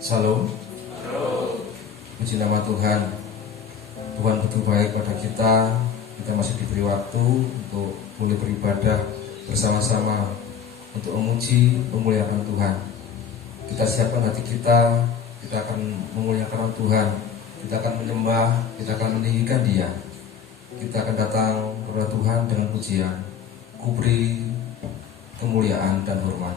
Shalom. Puji nama Tuhan. Tuhan begitu baik pada kita. Kita masih diberi waktu untuk boleh beribadah bersama-sama, untuk memuji, memuliakan Tuhan. Kita siapkan hati kita akan memuliakan Tuhan. Kita akan menyembah, kita akan meninggikan Dia. Kita akan datang kepada Tuhan dengan pujian, kuberi kemuliaan dan hormat.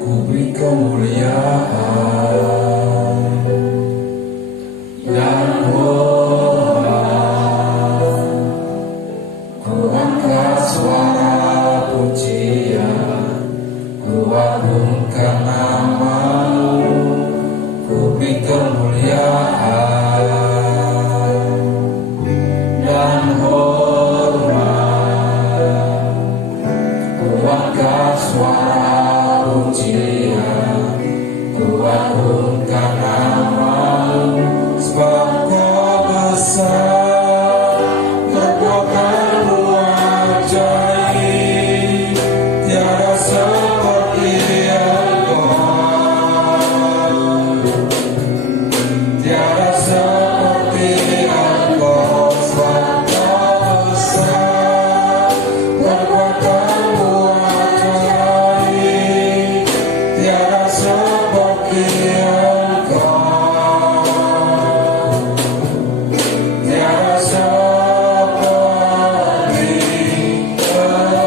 Kuberi kemuliaan dan hormat, ku angkat suara pujian, ku agungkan nama-Mu. Kuberi kemuliaan dan hormat, ku angkat suara pujian, ku agungkan nama-Mu. Sebab Kau besar, kekuatan-Mu ajaib, tiada seperti Engkau, tiada seperti Engkau. Sebab Kau besar, kekuatan-Mu ajaib, tiada seperti Engkau, tiada seperti Engkau.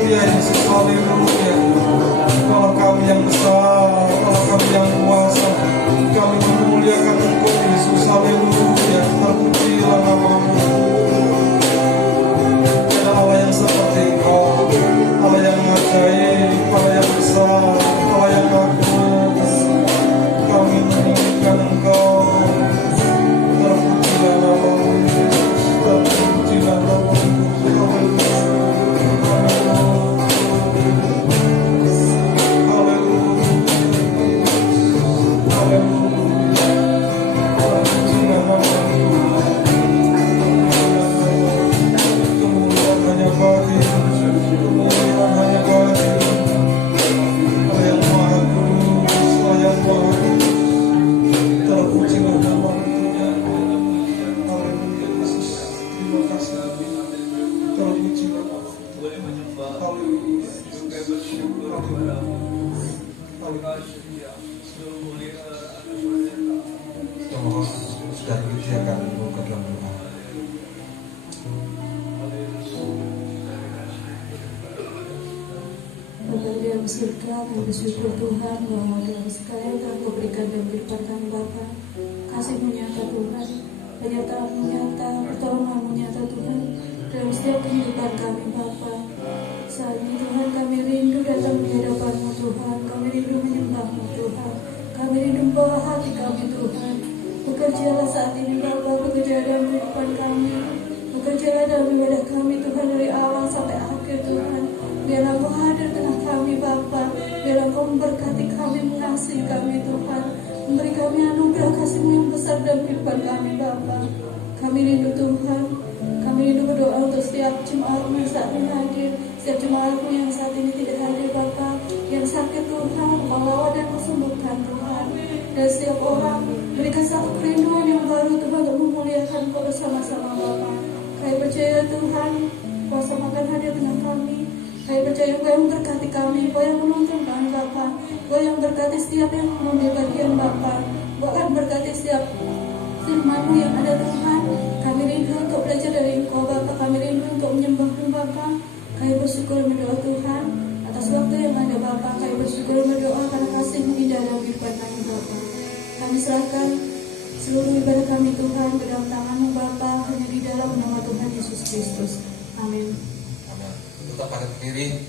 haleluya Yesus, haleluya. Allah kami yang besar, Allah kami yang kuasa, kami memuliakan Engkau Yesus, haleluya. Terpujilah nama-Mu. Tiada Allah yang seperti Engkau, Allah yang ajaib, Allah yang besar, Allah yang agung. Kami meninggikan Engkau. Terpujilah nama-Mu Yesus, terpujilah nama-Mu. Kami bersyukur Tuhan bahwa dalam segala yang telah Kau berikan dan berlipat kami Bapa. Kasih-Mu nyata Tuhan, penyertaan-Mu nyata, pertolongan-Mu nyata Tuhan dalam setiap kehidupan kami Bapa. Saat ini Tuhan kami rindu datang di hadapan-Mu Tuhan, kami rindu menyembah-Mu Tuhan, kami rindu membawa hati kami Tuhan. Bekerjalah saat ini Bapa, bekerja dalam kehidupan kami, bekerjalah dalam ibadah kami Tuhan dari awal sampai akhir Tuhan. Biarlah Kau hadir tengah kami Bapa, biarlah Kau memberkati kami, mengasihi kami Tuhan, memberi kami anugerah kasih-Mu yang besar dalam kehidupan kami Bapa. Kami rindu Tuhan, kami rindu berdoa untuk setiap jemaat-Mu yang saat ini hadir, setiap jemaat-Mu yang saat ini tidak hadir Bapa, yang sakit Tuhan, bawa dan sembuhkan Tuhan. Dan setiap orang berikan satu kerinduan yang baru Tuhan untuk memuliakan Kau bersama-sama Bapa. Kami percaya Tuhan, kuasa makan hadir tengah kami. Kami percaya Kau yang berkati kami, Kau yang menuntun kami Bapa, Kau yang berkati setiap yang mengambil bagian Bapa, Kau akan berkati setiap firman-Mu yang ada Tuhan. Kami rindu untuk belajar dari Engkau Bapa, kami rindu untuk menyembah-Mu Bapa. Kami bersyukur berdoa Tuhan atas waktu yang ada Bapa. Kami bersyukur berdoa karena kasih-Mu indah dalam kehidupan kami Bapa. Kami serahkan seluruh ibadah kami Tuhan ke dalam tangan-Mu Bapa, hanya di dalam nama Tuhan Yesus Kristus. Amin. Tetap pada berdiri,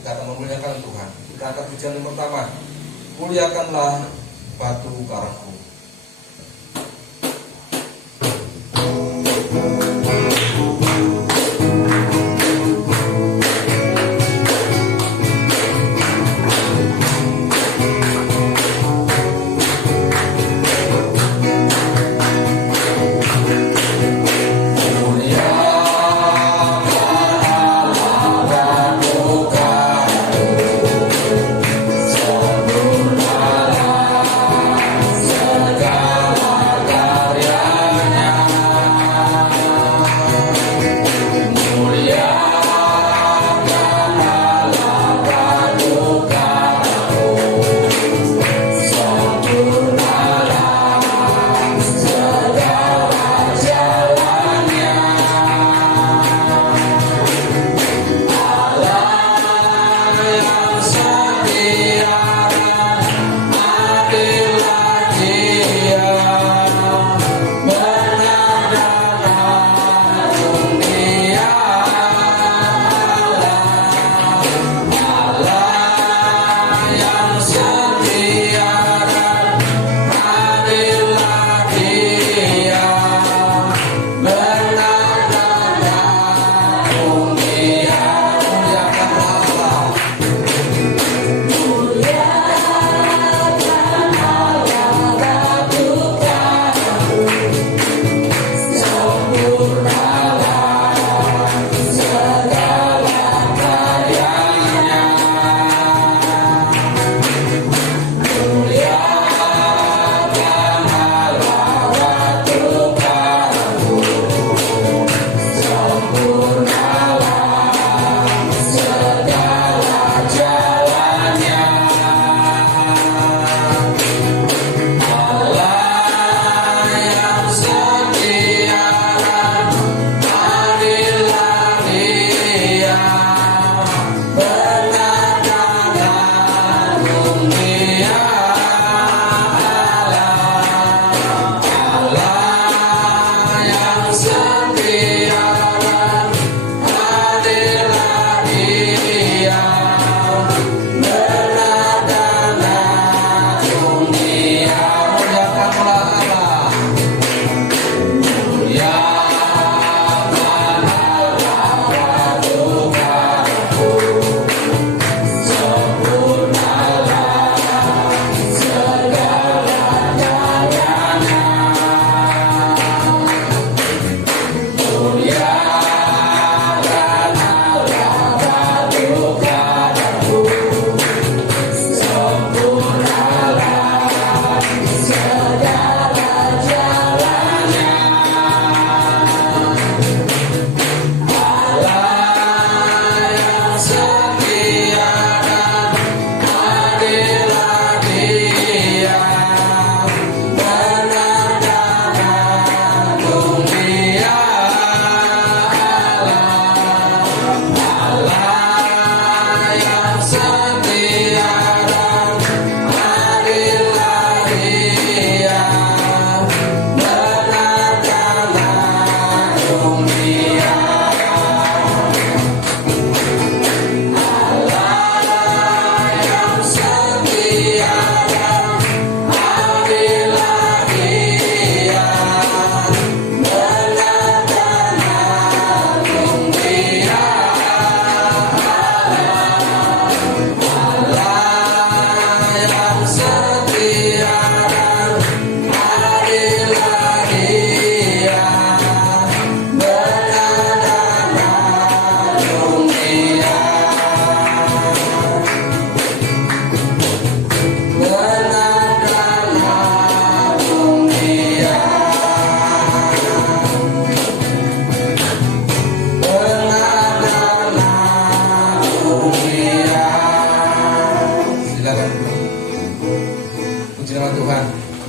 kita akan memuliakan Tuhan. Kita akan pujian yang pertama, muliakanlah batu karangku. So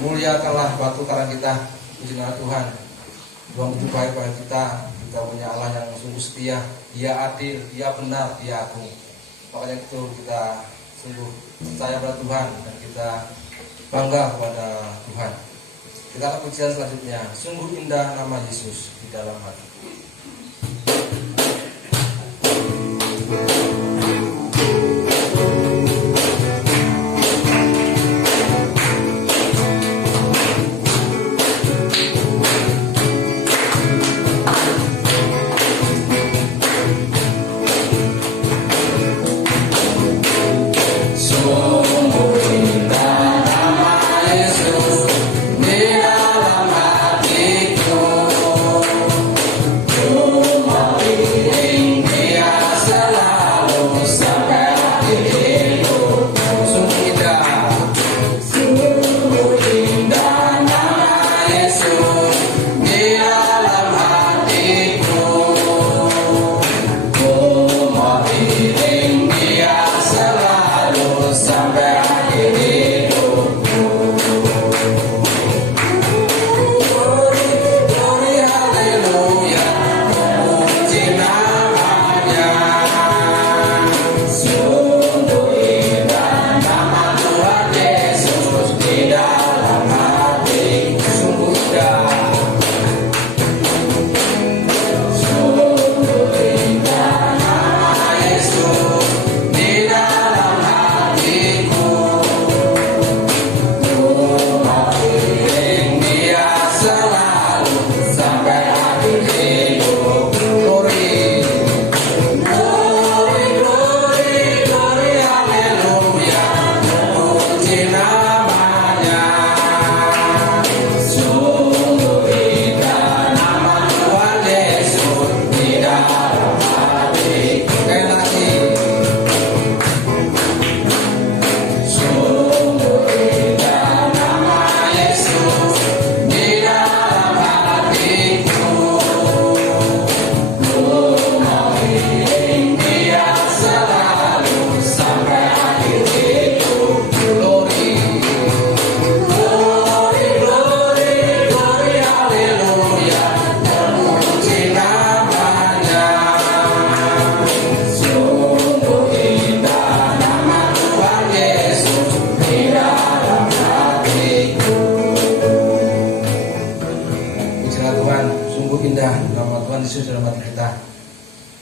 Muliakanlah batu karang kita. Puji nama Tuhan. Tuhan begitu baik pada kita. Kita punya Allah yang sungguh setia. Dia adil, Dia benar, Dia agung. Makanya itu kita sungguh percaya pada Tuhan dan kita bangga kepada Tuhan. Kita akan pujian selanjutnya. Sungguh indah nama Yesus di dalam hatiku.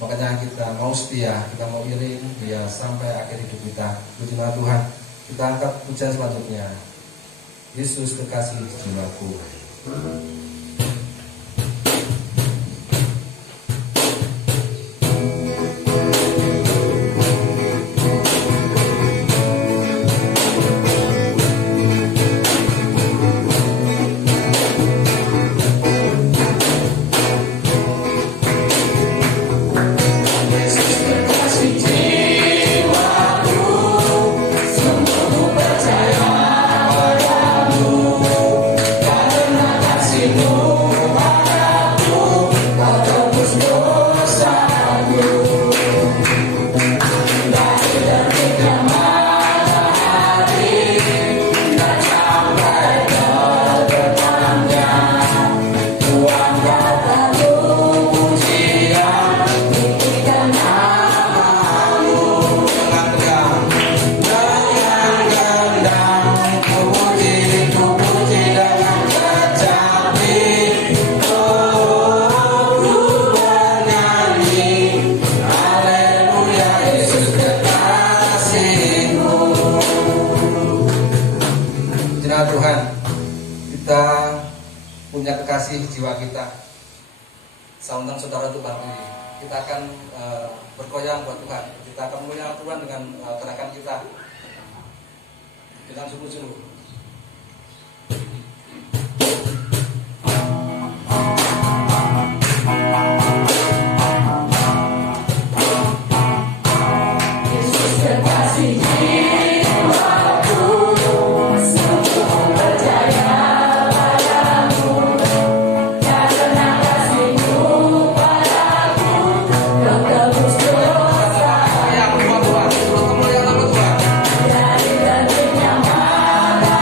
Makanya kita mau setia, kita mau iring Dia sampai akhir hidup kita. Puji nama Tuhan. Kita angkat pujian selanjutnya. Yesus kekasih jiwaku. Punya kekasih jiwa kita. Saya undang saudara untuk berdiri. Kita akan bergoyang buat Tuhan. Kita akan memuliakan Tuhan dengan gerakan kita dengan sungguh-sungguh. Yesus kekasih jiwaku, sungguh percaya padamu, karena kasih-Mu padaku, Kau tebus dosa. Dari daging yang mana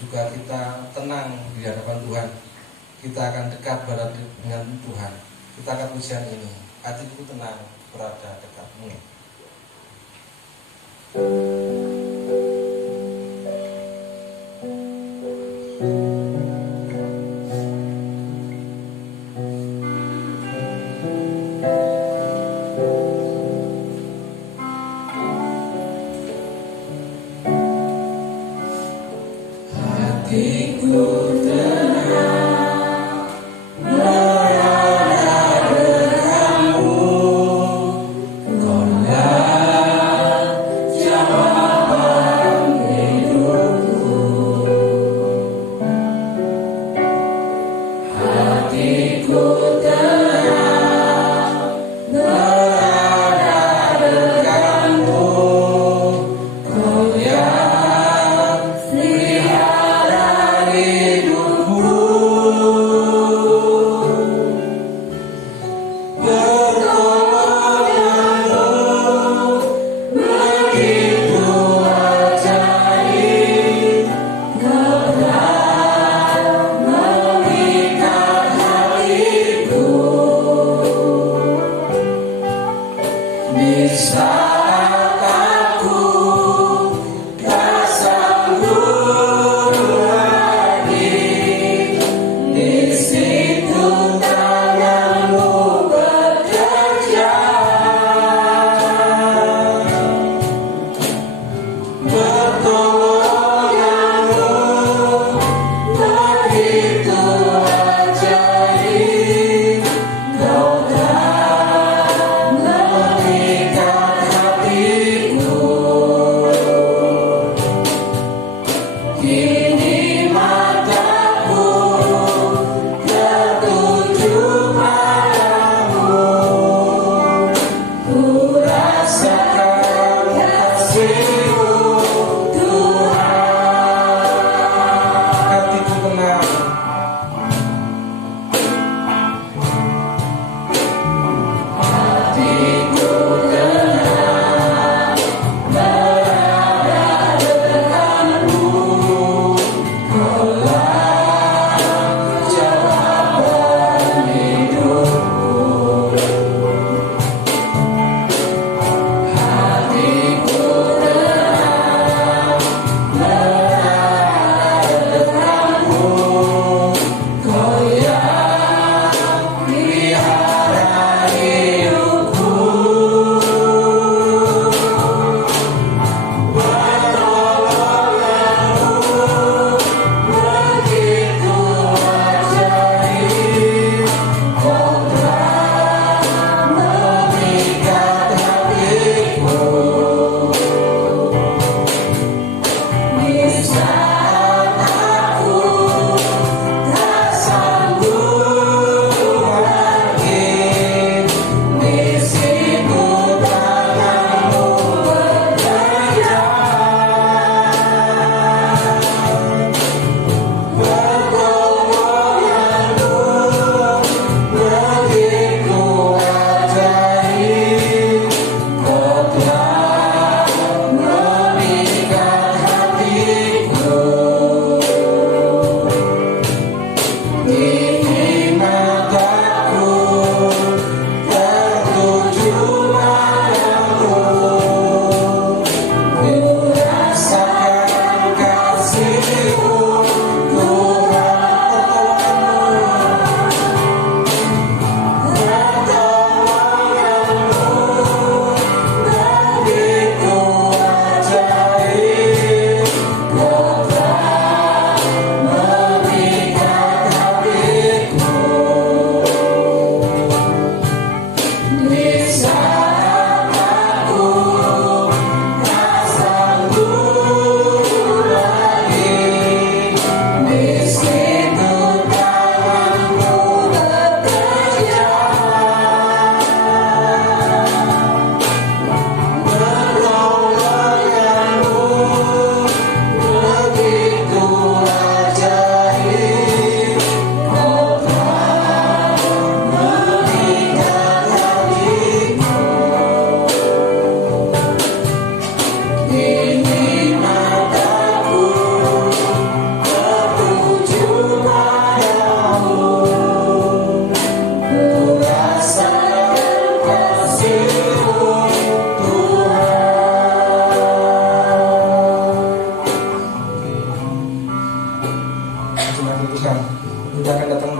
juga kita tenang di hadapan Tuhan. Kita akan dekat berada dengan Tuhan. Kita akan pujian ini. Hatiku tenang berada dekatmu.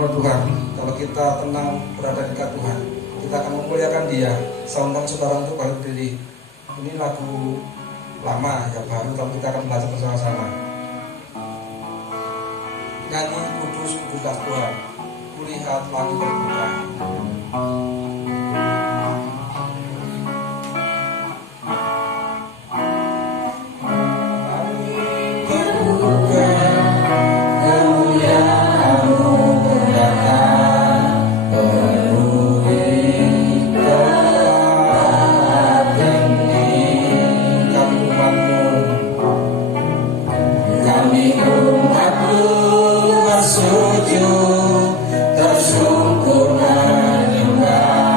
firman Tuhan, kalau kita tenang berada dekat Tuhan, kita akan memuliakan Dia. Saya undang saudara untuk berdiri. Ini lagu lama ya, baru, tapi kita akan belajar bersama-sama. Nyanyi kudus kuduslah Tuhan, kulihat langit terbuka. Bersujud tersungkur menyembah.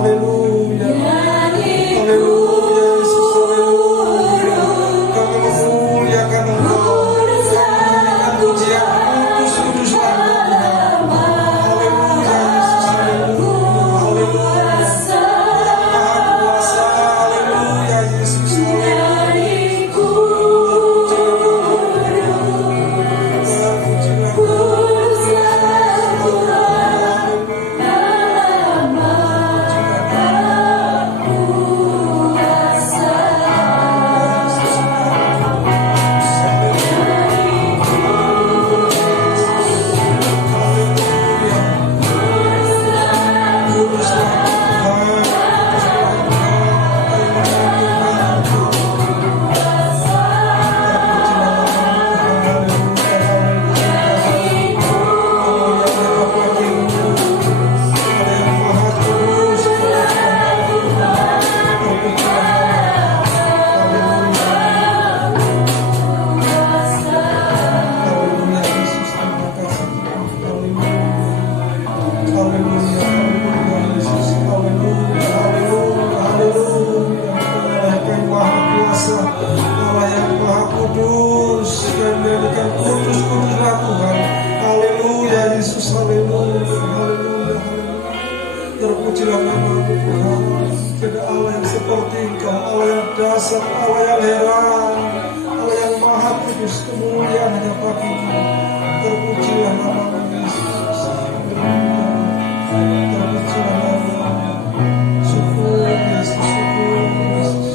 haleluya. Haleluya Yesus, haleluya. Kami memuliakan Engkau, kami memberikan pujian kudus, kuduslah Tuhan. Haleluya Yesus, haleluya. Haleluya. Maha kuasa, haleluya Yesus, haleluya. Terpujilah nama Tuhan. Tidak Allah yang seperti Engkau, Allah yang dasar, Allah yang heran, Allah yang maha kudus, kemuliaan hanya bagimu. Terpujilah nama Yesus. Terpujilah nama. Syukur Yesus, syukur Yesus.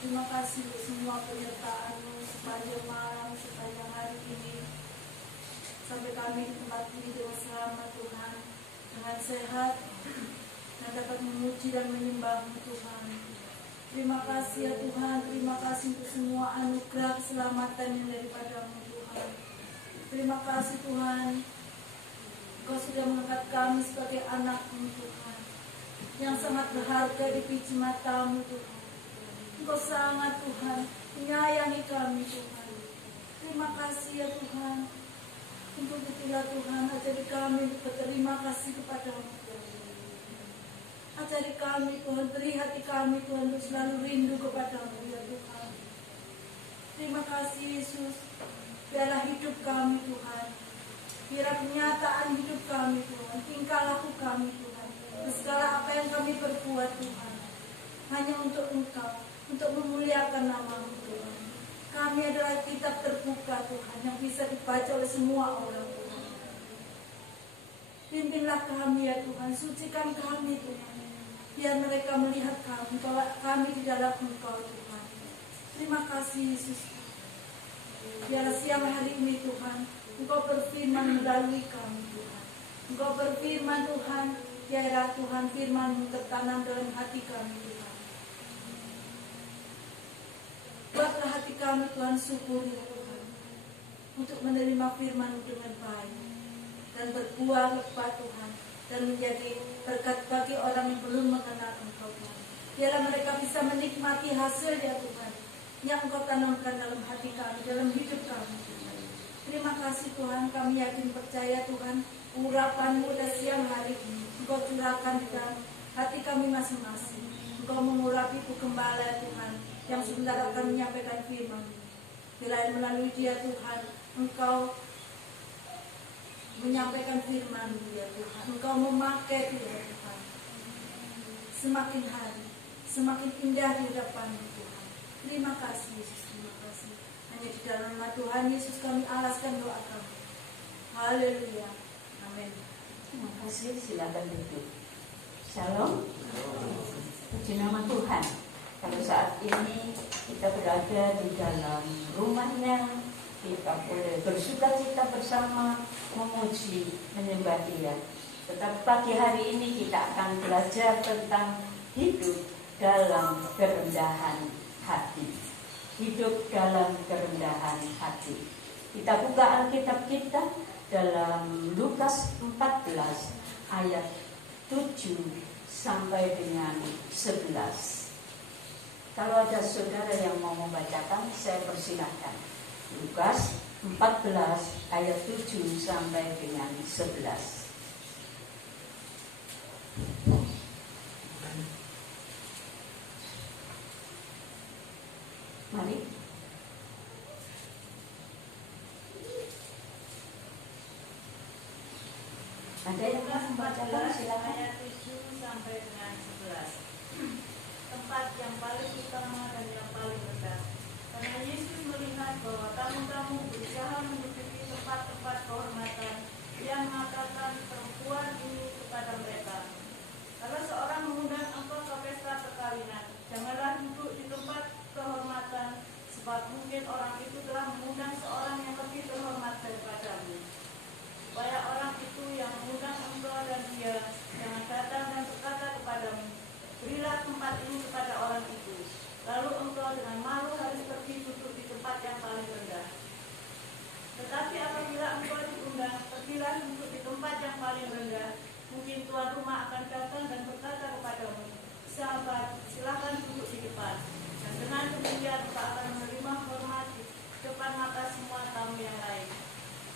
Terima kasih untuk semua penyertaan-Mu sepanjang malam, sepanjang hari ini. Sampai kami di tempat ini dengan selamat Tuhan, dengan sehat, dan dapat memuji dan menyembah-Mu Tuhan. Terima kasih ya Tuhan, terima kasih untuk semua anugerah keselamatan yang daripada-Mu Tuhan. Terima kasih Tuhan, Engkau sudah mengangkat kami sebagai anak-Mu Tuhan, yang sangat berharga di biji mata-Mu Tuhan. Engkau sangat Tuhan menyayangi kami Tuhan. Terima kasih ya Tuhan. Untuk itulah Tuhan, ajari kami berterima kasih kepada-Mu Tuhan. Ajari kami Tuhan, beri hati kami Tuhan untuk selalu rindu kepada-Mu ya Tuhan. Terima kasih Yesus. Biarlah hidup kami Tuhan, biarlah kenyataan hidup kami Tuhan, tingkah laku kami Tuhan, segala apa yang kami perbuat Tuhan, hanya untuk Engkau, untuk memuliakan nama-Mu Tuhan. Kami adalah kitab terbuka Tuhan, yang bisa dibaca oleh semua orang Tuhan. Pimpinlah kami ya Tuhan, sucikan kami Tuhan, biar mereka melihat kami, bahwa kami di dalam Engkau Tuhan. Terima kasih Yesus. Biarlah siang hari ini Tuhan, Engkau berfirman melalui kami Tuhan. Engkau berfirman Tuhan, biarlah Tuhan firman-Mu tertanam dalam hati kami Tuhan. Buatlah hati kami Tuhan syukur ya Tuhan, untuk menerima firman-Mu dengan baik dan berbuah lebat Tuhan, dan menjadi berkat bagi orang yang belum mengenal Engkau Tuhan. Biarlah mereka bisa menikmati hasil ya Tuhan, yang Engkau tanamkan dalam hati kami, dalam hidup kami. Terima kasih Tuhan, kami yakin percaya Tuhan, urapan-Mu pada siang hari ini Engkau curahkan di dalam hati kami masing-masing. Engkau mengurapi Bu Gembala Tuhan, yang sebentar akan menyampaikan firman. Selain melalui dia Tuhan, Engkau menyampaikan firman dia Tuhan, Engkau memakai dia Tuhan. Semakin hari, semakin indah di hadapan-Mu Tuhan. Terima kasih Yesus, terima kasih. Hanya di dalam nama Tuhan Yesus kami alaskan doa kami. Haleluya. Amin. Terima kasih, silakan duduk. Shalom. Puji nama Tuhan. Kalau saat ini kita berada di dalam rumahnya, kita boleh bersuka cita bersama, memuji, menyembah Dia. Tetapi pagi hari ini kita akan belajar tentang hidup dalam kerendahan hati. Hidup dalam kerendahan hati. Kita buka Alkitab kita dalam Lukas 14 ayat 7 sampai dengan 11. Kalau ada saudara yang mau membacakan, saya persilahkan. Lukas 14 ayat 7 sampai dengan 11. Mari. Ada yang mau membacakan, silakan. Ayat 7 sampai dengan 11. Tempat yang paling utama dan yang paling rendah. Karena Yesus melihat bahwa tamu-tamu berusaha menduduki tempat-tempat kehormatan, Dia mengatakan perempuan ini kepada mereka, kalau seorang mengundang engkau ke pesta perkawinan, janganlah duduk di tempat kehormatan, sebab mungkin orang itu telah mengundang seorang yang lebih terhormat daripadamu. Supaya orang itu yang mengundang engkau dan dia jangan datang dan berkata kepadamu, berilah tempat ini kepada orang itu. Lalu engkau dengan malu harus pergi duduk di tempat yang paling rendah. Tetapi apabila engkau diundang, pergilah duduk di tempat yang paling rendah. Mungkin tuan rumah akan datang dan berkata kepadamu, sahabat, silakan duduk di depan. Dan dengan demikian engkau akan menerima hormat di depan mata semua tamu yang lain.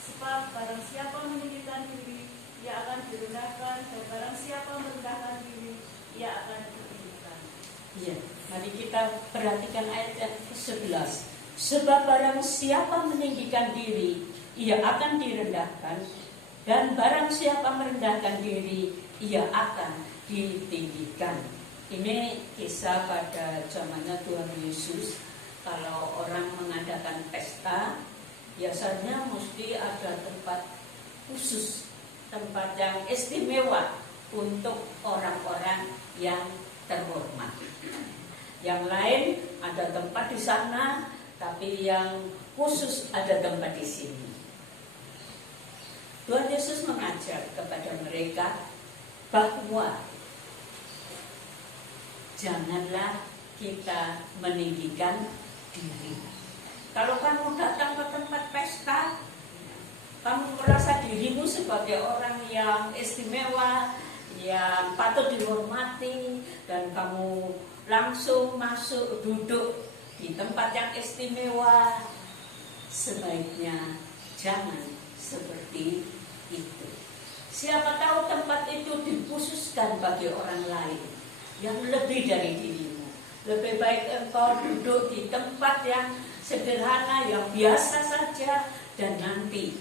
Sebab barang siapa meninggikan diri, ia akan direndahkan, dan barang siapa merendahkan diri, ia akan ditinggikan. Iya, mari kita perhatikan ayat yang ke-11. Sebab barang siapa meninggikan diri, ia akan direndahkan, dan barang siapa merendahkan diri, ia akan ditinggikan. Ini kisah pada zamannya Tuhan Yesus. Kalau orang mengadakan pesta, biasanya mesti ada tempat khusus, tempat yang istimewa untuk orang-orang yang terhormat. Yang lain ada tempat di sana, tapi yang khusus ada tempat di sini. Tuhan Yesus mengajar kepada mereka bahwa janganlah kita meninggikan diri. Kalau kamu datang ke tempat pesta, kamu merasa dirimu sebagai orang yang istimewa, yang patut dihormati, dan kamu langsung masuk duduk di tempat yang istimewa, sebaiknya jangan seperti itu. Siapa tahu tempat itu dikhususkan bagi orang lain yang lebih dari dirimu. Lebih baik engkau duduk di tempat yang sederhana, yang biasa saja, dan nanti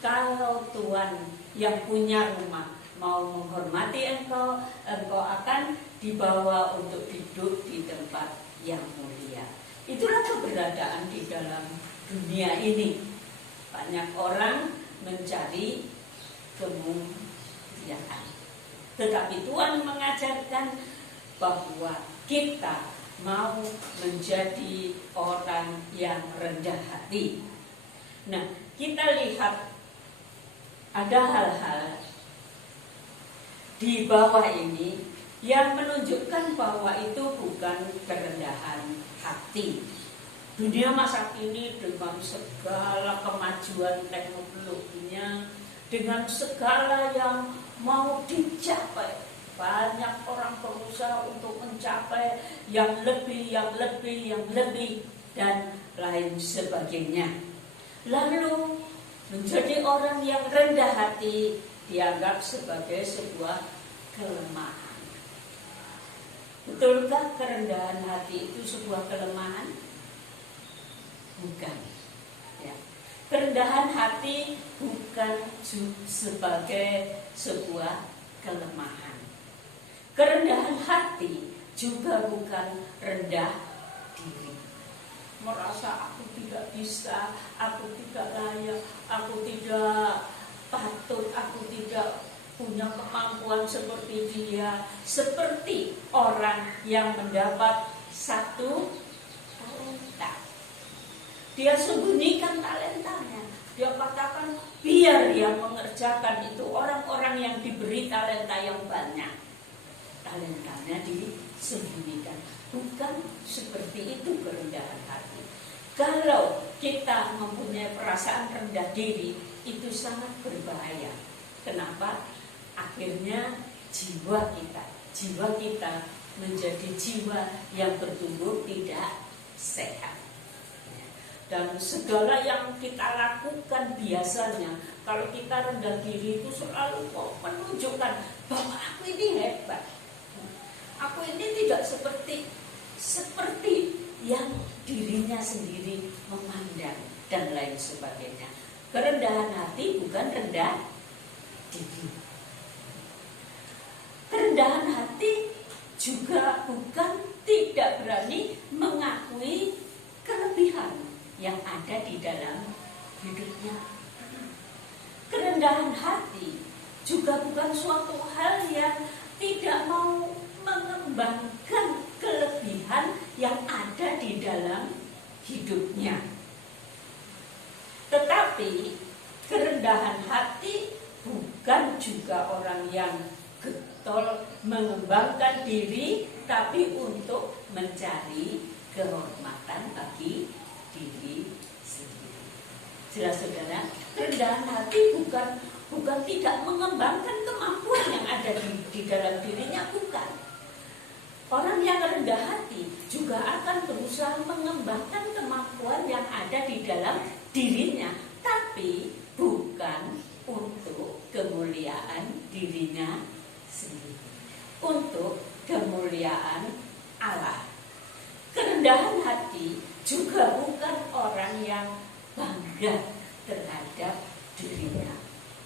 kalau Tuhan yang punya rumah mau menghormati engkau, engkau akan dibawa untuk duduk di tempat yang mulia. Itulah keberadaan di dalam dunia ini. Banyak orang mencari kemuliaan, tetapi Tuhan mengajarkan bahwa kita mau menjadi orang yang rendah hati. Nah, kita lihat ada hal-hal di bawah ini yang menunjukkan bahwa itu bukan kerendahan hati. Dunia masa kini dengan segala kemajuan teknologinya, dengan segala yang mau dicapai, banyak orang berusaha untuk mencapai yang lebih, dan lain sebagainya. Lalu menjadi orang yang rendah hati dianggap sebagai sebuah kelemahan. Betulkah kerendahan hati itu sebuah kelemahan? Bukan. Ya. Kerendahan hati bukan sebagai sebuah kelemahan. Kerendahan hati juga bukan rendah diri. Merasa aku tidak bisa, aku tidak layak, aku tidak patut, aku tidak punya kemampuan seperti dia. Seperti orang yang mendapat satu talenta. Dia sembunyikan talentanya. Dia katakan biar dia mengerjakan itu orang-orang yang diberi talenta yang banyak. Talentanya disembunyikan. Bukan seperti itu kerendahan hati. Kalau kita mempunyai perasaan rendah diri, itu sangat berbahaya. Kenapa? Akhirnya jiwa kita menjadi jiwa yang bertumbuh tidak sehat. Dan segala yang kita lakukan biasanya, kalau kita rendah diri itu selalu menunjukkan bahwa aku ini hebat. Aku ini tidak seperti yang dirinya sendiri memandang dan lain sebagainya. Kerendahan hati bukan rendah diri. Kerendahan hati juga bukan tidak berani mengakui kelebihan yang ada di dalam hidupnya. Kerendahan hati juga bukan suatu hal yang tidak mau mengembangkan kelebihan yang ada di dalam hidupnya. Tetapi kerendahan hati bukan juga orang yang getol mengembangkan diri, tapi untuk mencari kehormatan bagi diri sendiri. Jelas saudara, kerendahan hati bukan tidak mengembangkan kemampuan yang ada di dalam dirinya, bukan. Orang yang rendah hati juga akan berusaha mengembangkan kemampuan yang ada di dalam dirinya, tapi bukan untuk kemuliaan dirinya sendiri, untuk kemuliaan Allah. Kerendahan hati juga bukan orang yang bangga terhadap dirinya.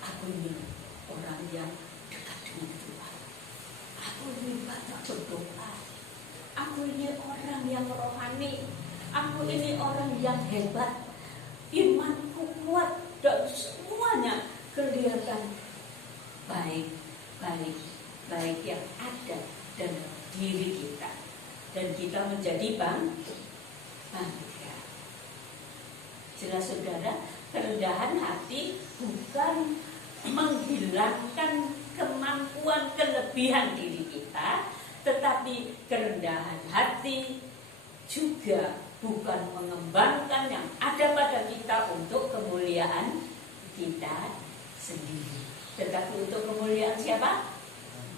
Aku ini orang yang dekat dengan Tuhan. Aku ini banyak berdoa. Aku ini orang yang rohani. Aku ini orang yang hebat. Imanku kuat dan semuanya kelihatan baik yang ada dalam diri kita. Dan kita menjadi bangga. Jelas saudara, kerendahan hati bukan menghilangkan kemampuan kelebihan diri kita, tetapi kerendahan hati juga bukan mengembangkan yang ada pada kita untuk kemuliaan kita sendiri, tetapi untuk kemuliaan siapa?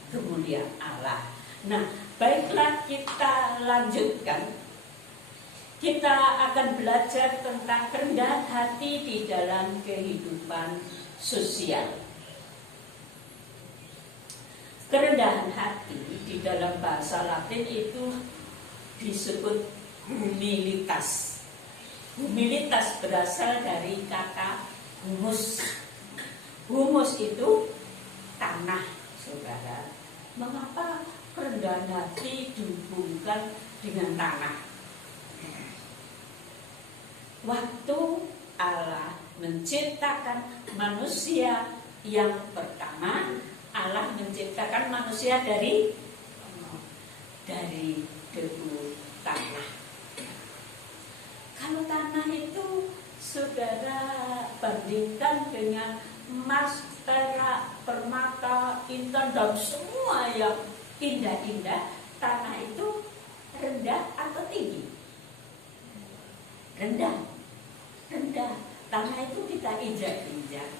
Kemuliaan Allah. Nah, baiklah kita lanjutkan. Kita akan belajar tentang kerendahan hati di dalam kehidupan sosial. Kerendahan hati di dalam bahasa Latin itu disebut humilitas. Humilitas berasal dari kata humus. Humus itu tanah, saudara. Mengapa kerendahan hati dihubungkan dengan tanah? Waktu Allah menciptakan manusia yang pertama, Allah menciptakan manusia dari debu tanah. Kalau tanah itu saudara bandingkan dengan emas, perak, permata, intan dan semua yang indah-indah, tanah itu rendah atau tinggi? Rendah. Tanah itu kita injak-injak,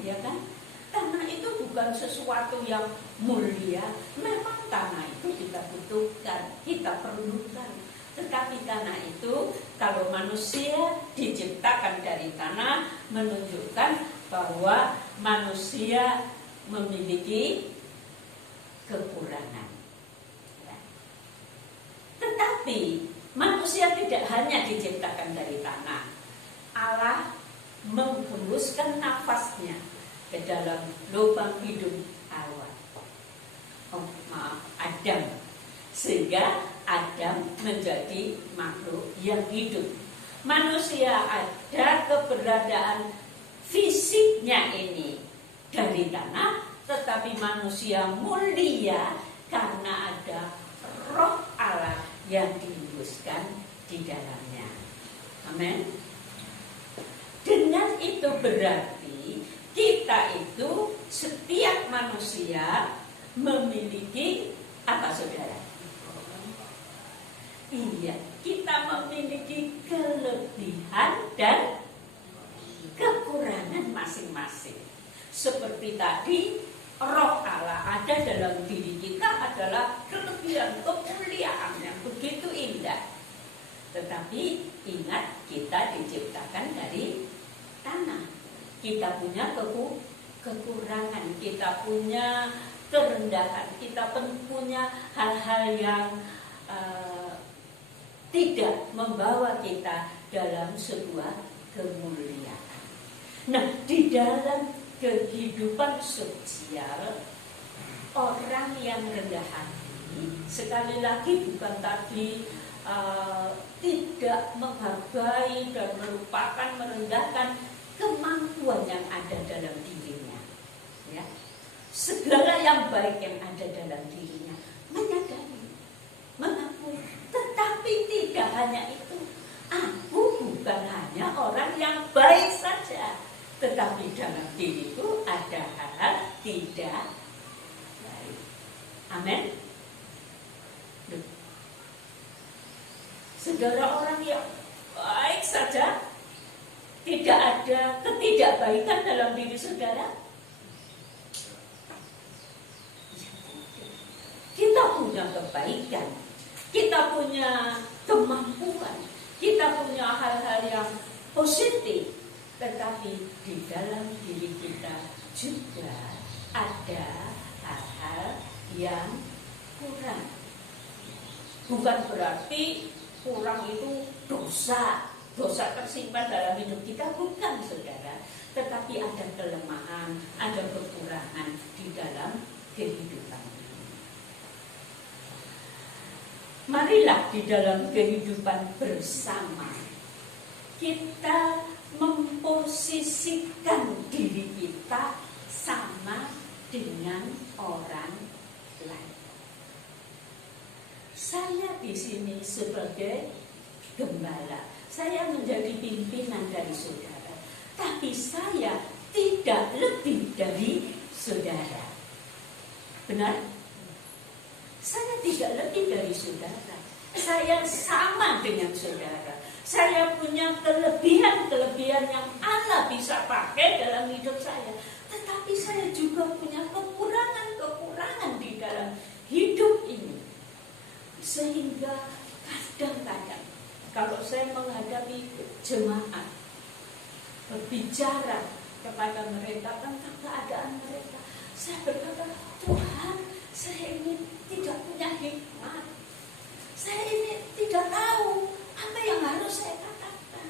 ya kan? Tanah itu bukan sesuatu yang mulia. Memang tanah itu kita butuhkan, kita perlukan. Tetapi tanah itu, kalau manusia diciptakan dari tanah, menunjukkan bahwa manusia memiliki kekurangan. Tetapi manusia tidak hanya diciptakan dari tanah. Allah menghembuskan nafasnya ke dalam lubang hidung Adam, sehingga Adam menjadi makhluk yang hidup. Manusia ada keberadaan fisiknya ini dari tanah, tetapi manusia mulia karena ada roh Allah yang dihembuskan di dalamnya. Amin. Dengan itu berarti kita itu, setiap manusia memiliki apa, saudara? Iya, kita memiliki kelebihan dan kekurangan masing-masing. Seperti tadi, roh Allah ada dalam diri kita adalah kelebihan, kemuliaan yang begitu indah. Tetapi ingat, kita diciptakan dari tanah. Kita punya kekurangan, kita punya kerendahan, kita punya hal-hal yang tidak membawa kita dalam sebuah kemuliaan. Nah, di dalam kehidupan sosial, orang yang rendah hati, sekali lagi bukan tadi tidak menghargai dan melupakan, merendahkan kemampuan yang ada dalam dirinya, ya. Segala yang baik yang ada dalam dirinya, menyadari, mengakui. Tetapi tidak hanya itu, aku bukan hanya orang yang baik saja, tetapi dalam diriku ada hal-hal tidak baik. Amin. Saudara, orang yang baik saja, tidak ada ketidakbaikan dalam diri saudara. Kita punya kebaikan, kita punya kemampuan, kita punya hal-hal yang positif, tetapi di dalam diri kita juga ada hal-hal yang kurang. Bukan berarti kurang itu dosa tersimpan dalam hidup kita, bukan, saudara. Tetapi ada kelemahan, ada kekurangan di dalam kehidupan. Marilah di dalam kehidupan bersama kita memposisikan diri kita sama dengan orang lain. Saya di sini sebagai gembala, saya menjadi pimpinan dari saudara, tapi saya tidak lebih dari saudara. Benar? Saya tidak lebih dari saudara. Saya sama dengan saudara. Saya punya kelebihan-kelebihan yang Allah bisa pakai dalam hidup saya. Tetapi saya juga punya kekurangan-kekurangan di dalam hidup ini. Sehingga kadang-kadang kalau saya menghadapi jemaat, berbicara kepada mereka tentang keadaan mereka, saya berkata, Tuhan, saya ini tidak punya hikmat. Saya ini tidak tahu apa yang harus saya katakan.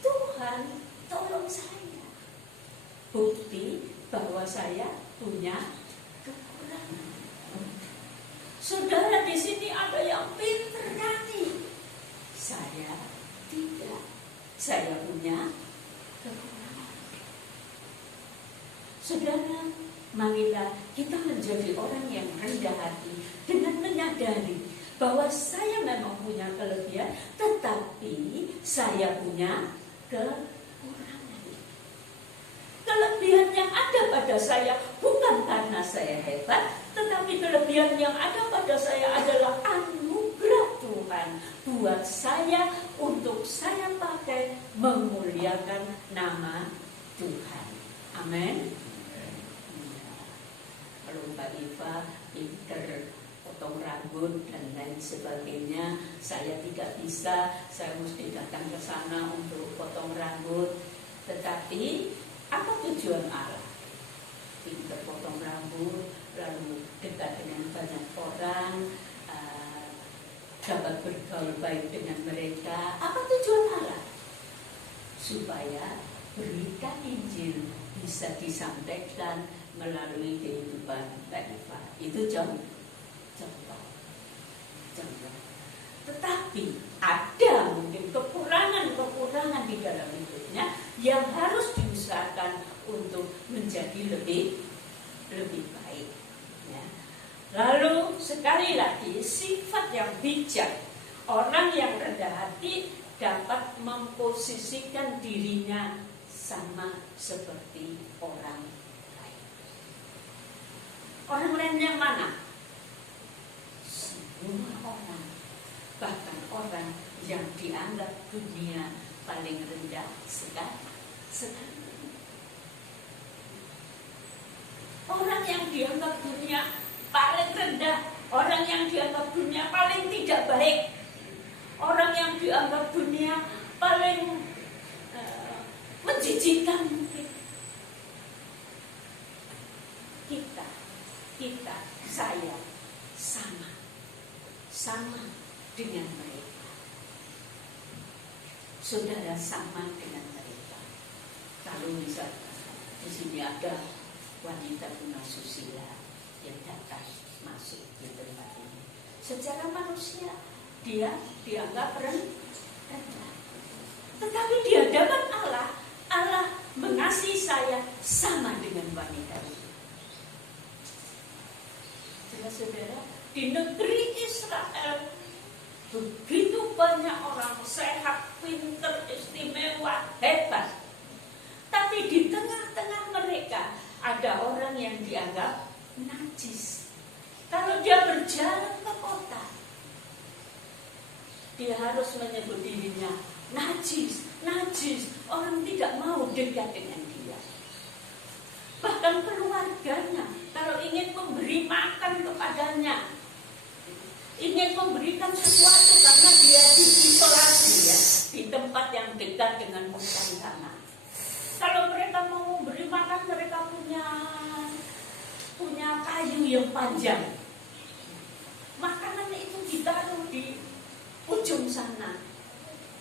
Tuhan, tolong saya. Bukti bahwa saya punya kekurangan. Saudara, di sini ada yang pintar nyanyi. Saya tidak. Saya punya kekurangan. Saudara, marilah kita menjadi orang yang rendah hati dengan menyadari bahwa saya memang punya kelebihan, tetapi saya punya kekurangan. Kelebihan yang ada pada saya bukan karena saya hebat, tetapi kelebihan yang ada pada saya adalah anugerah Tuhan buat saya, untuk saya pakai memuliakan nama Tuhan. Amin. Kalau Mbak Iva pinter potong rambut dan lain sebagainya. Saya tidak bisa, saya mesti datang ke sana untuk potong rambut. Tetapi apa tujuan Allah? Pintar potong rambut, lalu dekat dengan banyak orang, dapat bergaul baik dengan mereka. Apa tujuan Allah? Supaya berita Injil bisa disampaikan melalui kehidupan Mbak Eva. Itu contoh. Tetapi ada mungkin kekurangan di dalam hidupnya yang harus diusahakan untuk menjadi lebih baik. Ya. Lalu sekali lagi, sifat yang bijak, orang yang rendah hati dapat memposisikan dirinya sama seperti orang lain. Orang lain yang mana? Semua orang, bahkan orang yang dianggap dunia paling rendah sekali. Orang yang dianggap dunia paling rendah, orang yang dianggap dunia paling tidak baik, orang yang dianggap dunia paling menjijikkan mungkin. Kita, saya sama dengan mereka. Saudara sama dengan mereka. Kalau misalnya di sini ada wanita tunasusila yang datang masuk di tempat ini, secara manusia dia dianggap rendah. Tetapi di hadapan Allah mengasihi saya sama dengan wanita itu. Saudara, di negeri Israel begitu banyak orang sehat, pintar, istimewa, hebat. Tapi di tengah-tengah mereka ada orang yang dianggap najis. Kalau dia berjalan ke kota, dia harus menyebut dirinya najis. Orang tidak mau dekat dengan dia. Bahkan keluarganya, kalau ingin memberi makan kepadanya, ingin memberikan sesuatu karena dia diisolasi ya, di tempat yang dekat dengan hutan sana. Kalau mereka mau memberi makan, mereka punya kayu yang panjang. Makanan itu ditaruh di ujung sana.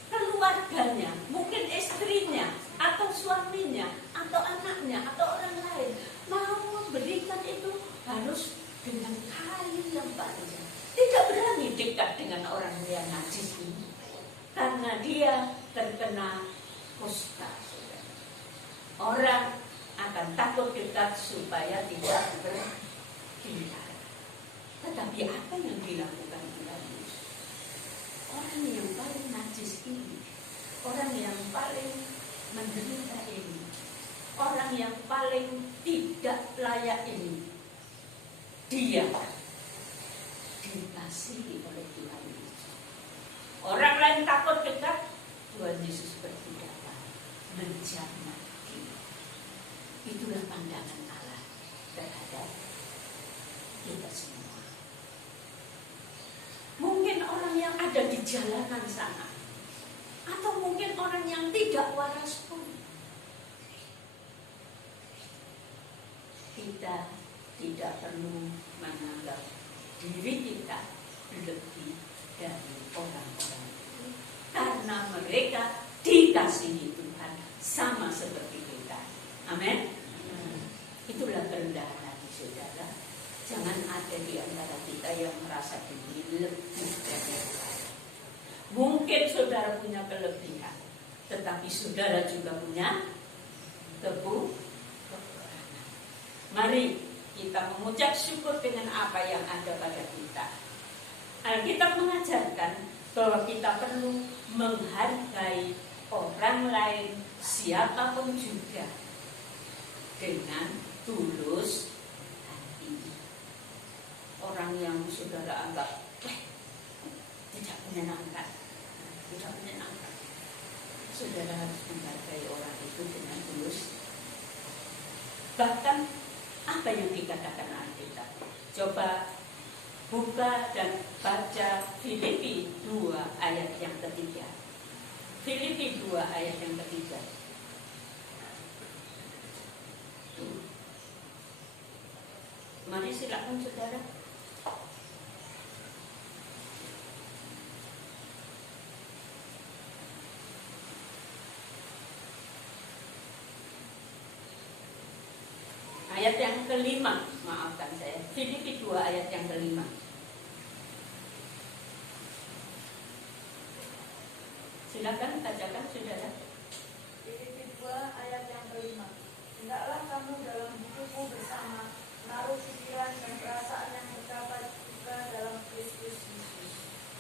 Keluarganya, mungkin istrinya, atau suaminya, atau anaknya, atau orang lain mau memberikan itu harus dengan kayu yang panjang. Tidak berani dekat dengan orang yang najis ini, karena dia terkena kusta. Orang akan takut dekat supaya tidak berhindar. Tetapi apa yang dilakukan Tuhan Yesus? Orang yang paling najis ini, orang yang paling menderita ini, orang yang paling tidak layak ini, dia dikasihi oleh Tuhan Yesus. Orang lain takut dekat, Tuhan Yesus bertindak menjamah dia. Itulah pandangan Allah terhadap kita semua. Mungkin orang yang ada di jalanan sana, atau mungkin orang yang tidak waras pun, kita tidak perlu menganggap diri kita lebih dari orang-orang itu, karena mereka dikasihi Tuhan sama seperti kita. Amin. Itulah kerendahan hati saudara. Jangan ada di antara kita yang merasa diri lebih dari yang lain. Mungkin saudara punya kelebihan, tetapi saudara juga punya kekurangan. Mari kita mengucap syukur dengan apa yang ada pada kita. Alkitab mengajarkan bahwa kita perlu menghargai orang lain, siapapun juga, dengan tulus hati. Orang yang saudara anggap tidak menyenangkan, saudara harus menghargai orang itu dengan tulus. Bahkan apa yang dikatakan Alkitab? Coba Buka dan baca Filipi 2 ayat yang ketiga. Filipi 2 ayat yang ketiga. Mari silakan saudara. Ayat yang kelima, maafkan saya. Filipi 2 ayat yang kelima. Silakan bacakan saudara. Filipi 2 ayat yang kelima. Hendaklah kamu dalam hidupmu bersama menaruh pikiran dan perasaan yang terdapat juga dalam Kristus Yesus.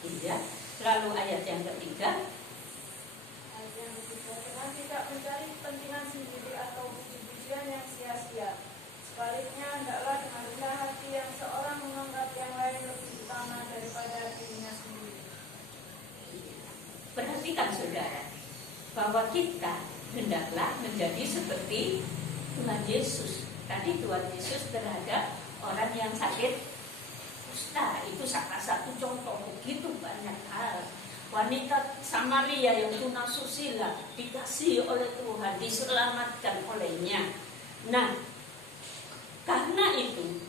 Iya. Lalu ayat yang ketiga. Ayat yang ketiga, dengan tidak mencari kepentingan sendiri atau puji-pujian yang sia-sia. Sebaliknya, hendaklah dengan rendah hati yang seorang menganggap yang lain lebih utama daripada dirinya sendiri. Perhatikan saudara, bahwa kita hendaklah menjadi seperti Tuhan Yesus. Tadi Tuhan Yesus terhadap orang yang sakit kusta, itu salah satu contoh. Begitu banyak hal. Wanita Samaria yang tunasusila dikasihi oleh Tuhan, diselamatkan olehnya. Nah, karena itu,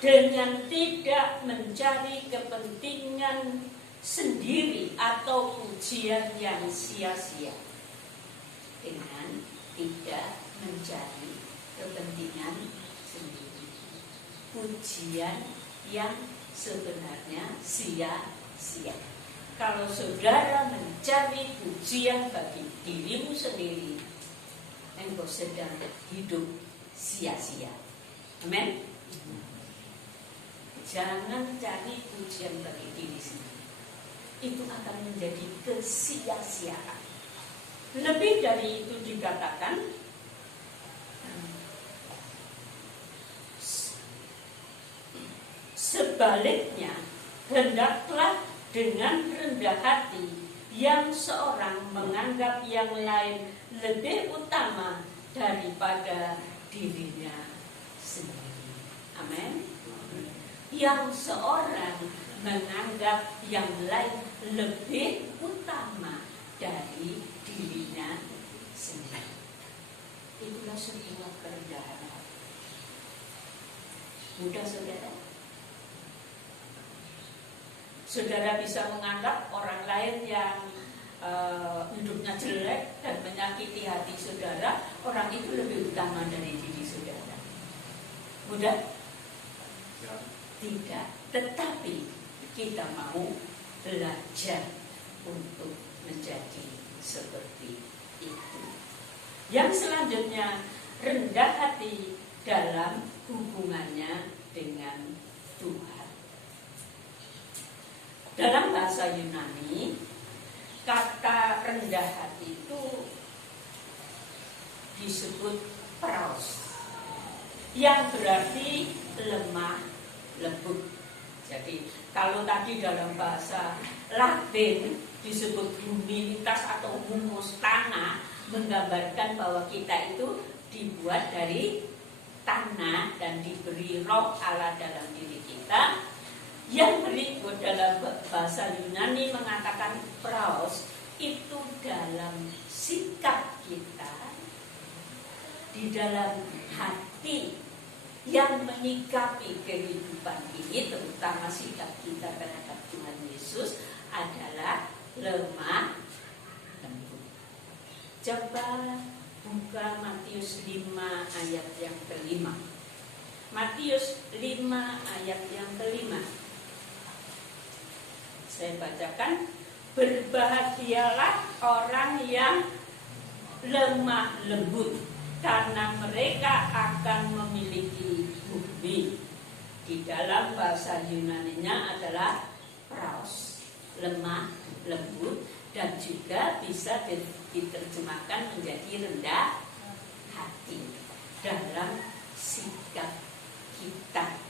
dengan tidak mencari kepentingan sendiri atau pujian yang sia-sia, dengan tidak mencari kepentingan sendiri, pujian yang sebenarnya sia-sia. Kalau saudara mencari pujian bagi dirimu sendiri, engkau sedang hidup sia-sia. Amin. Jangan cari pujian bagi diri sendiri. Itu akan menjadi kesia-siaan. Lebih dari itu dikatakan, sebaliknya, hendaklah dengan rendah hati yang seorang menganggap yang lain lebih utama daripada dirinya sendiri. Amin. Yang seorang menganggap yang lain lebih utama dari dirinya sendiri. Itulah sebuah kerendahan hati. Mudah saudara? Saudara bisa menganggap orang lain yang hidupnya jelek dan menyakiti hati saudara, orang itu lebih utama dari diri saudara. Mudah? Tidak. Tetapi kita mau belajar untuk menjadi seperti itu. Yang selanjutnya, rendah hati dalam hubungannya dengan Tuhan. Dalam bahasa Yunani, kata rendah hati itu disebut praus, yang berarti lemah lembut. Jadi kalau tadi dalam bahasa Latin disebut humilitas atau humus, tanah, menggambarkan bahwa kita itu dibuat dari tanah dan diberi roh Allah dalam diri kita. Yang berikut dalam bahasa Yunani mengatakan praus, itu dalam sikap kita, di dalam hati yang menyikapi kehidupan ini, terutama sikap kita terhadap Tuhan Yesus adalah lemah lembut. Coba buka Matius 5 ayat yang kelima. Matius 5 ayat yang kelima. Saya bacakan, berbahagialah orang yang lemah lembut, karena mereka akan memiliki bumi. Di dalam bahasa Yunaninya adalah praus, lemah lembut, dan juga bisa diterjemahkan menjadi rendah hati. Dalam sikap kita,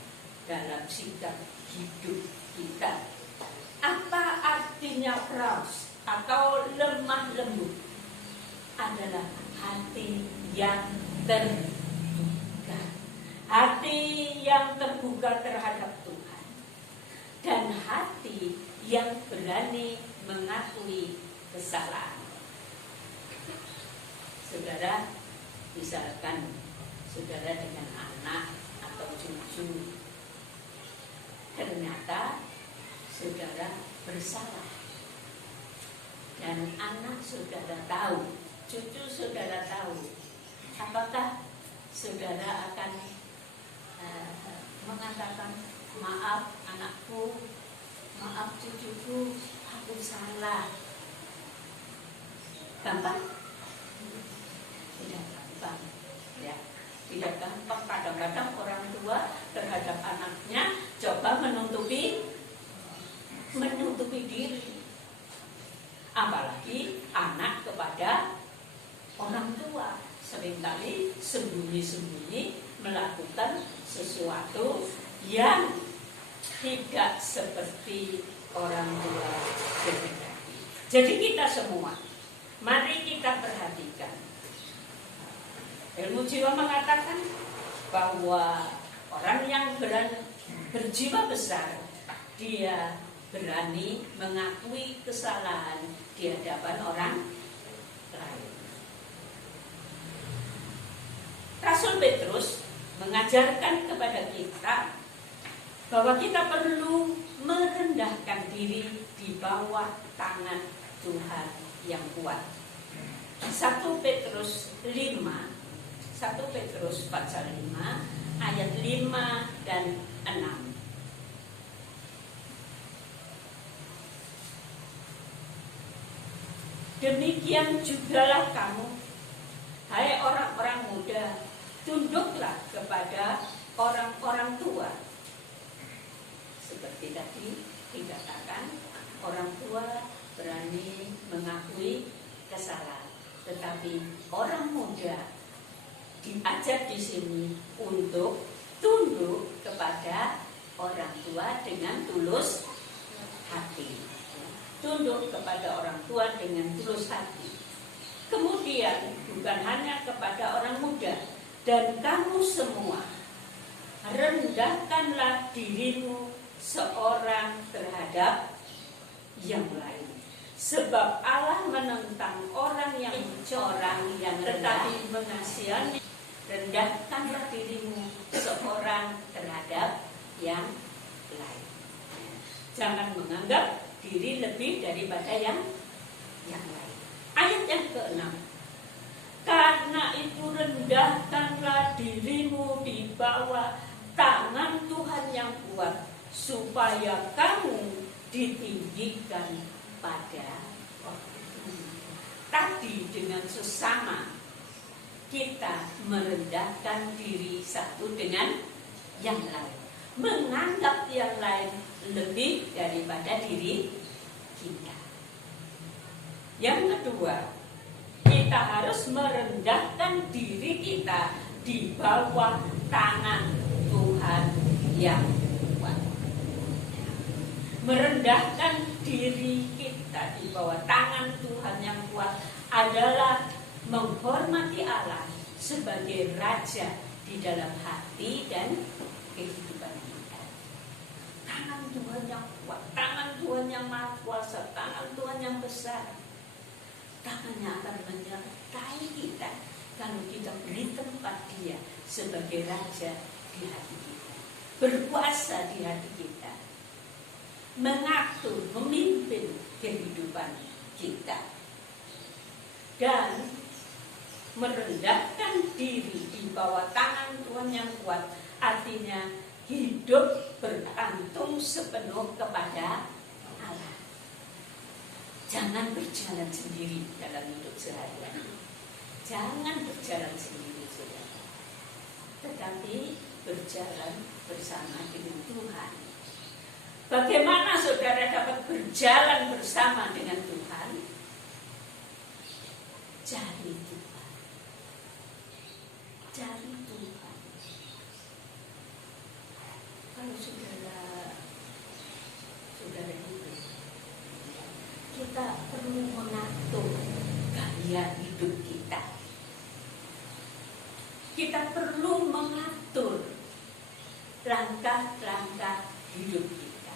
dalam sikap hidup kita. Apa artinya praus atau lemah lembut? Adalah hati yang terbuka, hati yang terbuka terhadap Tuhan, dan hati yang berani mengakui kesalahan. Saudara, misalkan saudara dengan anak atau cucu, ternyata saudara bersalah, dan anak saudara tahu, cucu saudara tahu, apakah saudara akan mengatakan, maaf anakku, maaf cucuku, aku salah? Gampang? Tidak gampang, ya. Tidak gampang. Kadang-kadang orang tua terhadap anaknya coba menutupi diri. Apalagi anak kepada orang tua, seringkali sembunyi-sembunyi melakukan sesuatu yang tidak seperti orang tua kehendaki. Jadi kita semua, mari kita perhatikan. Ilmu jiwa mengatakan bahwa orang yang berjiwa besar, dia berani mengakui kesalahan di hadapan orang lain. Rasul Petrus mengajarkan kepada kita bahwa kita perlu merendahkan diri di bawah tangan Tuhan yang kuat. 1 Petrus pasal 5 ayat 5 dan 6. Demikian jugalah kamu, hai orang-orang muda, tunduklah kepada orang-orang tua. Seperti tadi dikatakan, orang tua berani mengakui kesalahan, tetapi orang muda diajar di sini untuk tunduk kepada orang tua dengan tulus hati. Tunduk kepada orang tua dengan tulus hati. Kemudian bukan hanya kepada orang muda, dan kamu semua rendahkanlah dirimu seorang terhadap yang lain. Sebab Allah menentang orang yang tetapi mengasihani. Rendahkanlah dirimu seorang terhadap yang lain. Jangan menganggap diri lebih daripada yang lain. Ayat yang ke-6. Karena itu rendahkanlah dirimu di bawah tangan Tuhan yang kuat, supaya kamu ditinggikan pada waktu itu. Tadi dengan sesama kita merendahkan diri satu dengan yang lain, menganggap yang lain lebih daripada diri kita. Yang kedua, kita harus merendahkan diri kita di bawah tangan Tuhan yang kuat. Merendahkan diri kita di bawah tangan Tuhan yang kuat adalah menghormati Allah sebagai Raja di dalam hati dan kehidupan kita. Tangan Tuhan yang kuat, tangan Tuhan yang maha kuasa, tangan Tuhan yang besar. Tangannya akan menyertai kita kalau kita beri tempat Dia sebagai Raja di hati kita, berkuasa di hati kita, mengatur, memimpin kehidupan kita. Dan merendahkan diri di bawah tangan Tuhan yang kuat artinya hidup bergantung sepenuh kepada Allah. Jangan berjalan sendiri dalam hidup sehari-hari. Jangan berjalan sendiri, saudara, tetapi berjalan bersama dengan Tuhan. Bagaimana saudara dapat berjalan bersama dengan Tuhan? Cari Tuhan. Cari Tuhan. Kalau saudara itu, kita perlu mengatur gaya hidup kita. Kita perlu mengatur langkah-langkah hidup kita.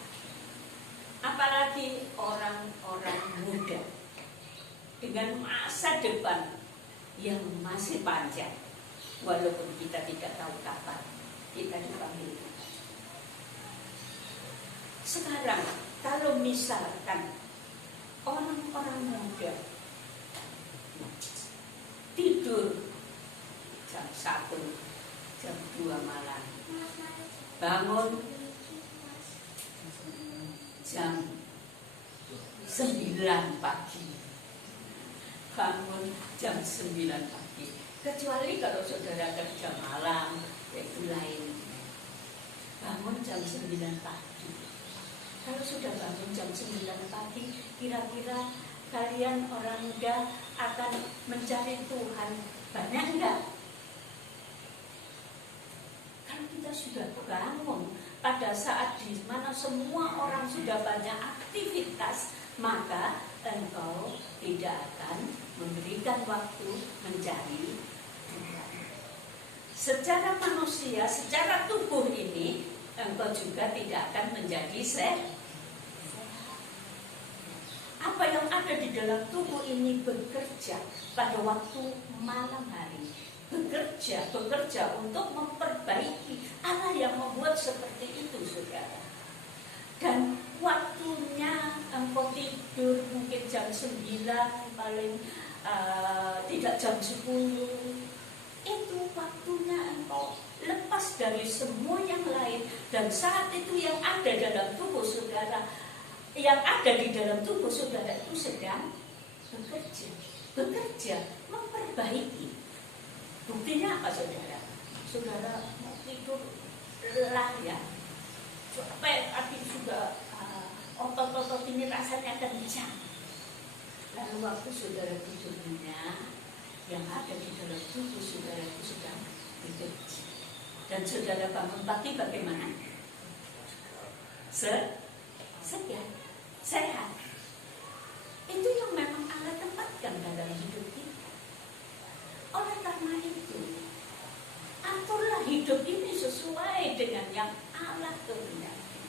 apalagi orang-orang muda dengan masa depan yang masih panjang, walaupun kita tidak tahu kapan kita dipanggil. Sekarang kalau misalkan orang-orang muda tidur jam 1, jam 2 malam, bangun jam 9 pagi, bangun jam 9 pagi, kecuali kalau saudara kerja malam, itu lain. Bangun jam 9 pagi. Kalau sudah bangun jam 9 pagi, kira-kira kalian orang muda akan mencari Tuhan banyak enggak? Kalau kita sudah bangun pada saat di mana semua orang sudah banyak aktivitas, maka engkau tidak akan memberikan waktu mencari Tuhan. Secara manusia, secara tubuh ini, engkau juga tidak akan menjadi sehat. Apa yang ada di dalam tubuh ini bekerja pada waktu malam hari, bekerja untuk memperbaiki. Allah yang membuat seperti itu, saudara. Dan waktunya engkau tidur mungkin jam 9, paling tidak jam 10. Itu waktunya engkau lepas dari semua yang lain. Dan saat itu yang ada dalam tubuh saudara, yang ada di dalam tubuh saudara itu sedang bekerja, memperbaiki. Buktinya apa, saudara? Saudara mau tidur lelah ya, sampai hati sudah otot-otot ini rasanya kencang. Lalu waktu saudara tidurnya, yang ada di dalam tubuh saudara itu sedang bekerja. Dan saudara bangun pagi bagaimana? Segar, sehat. Itu yang memang Allah tempatkan dalam hidup kita. Oleh karena itu, aturlah hidup ini sesuai dengan yang Allah kehendaki.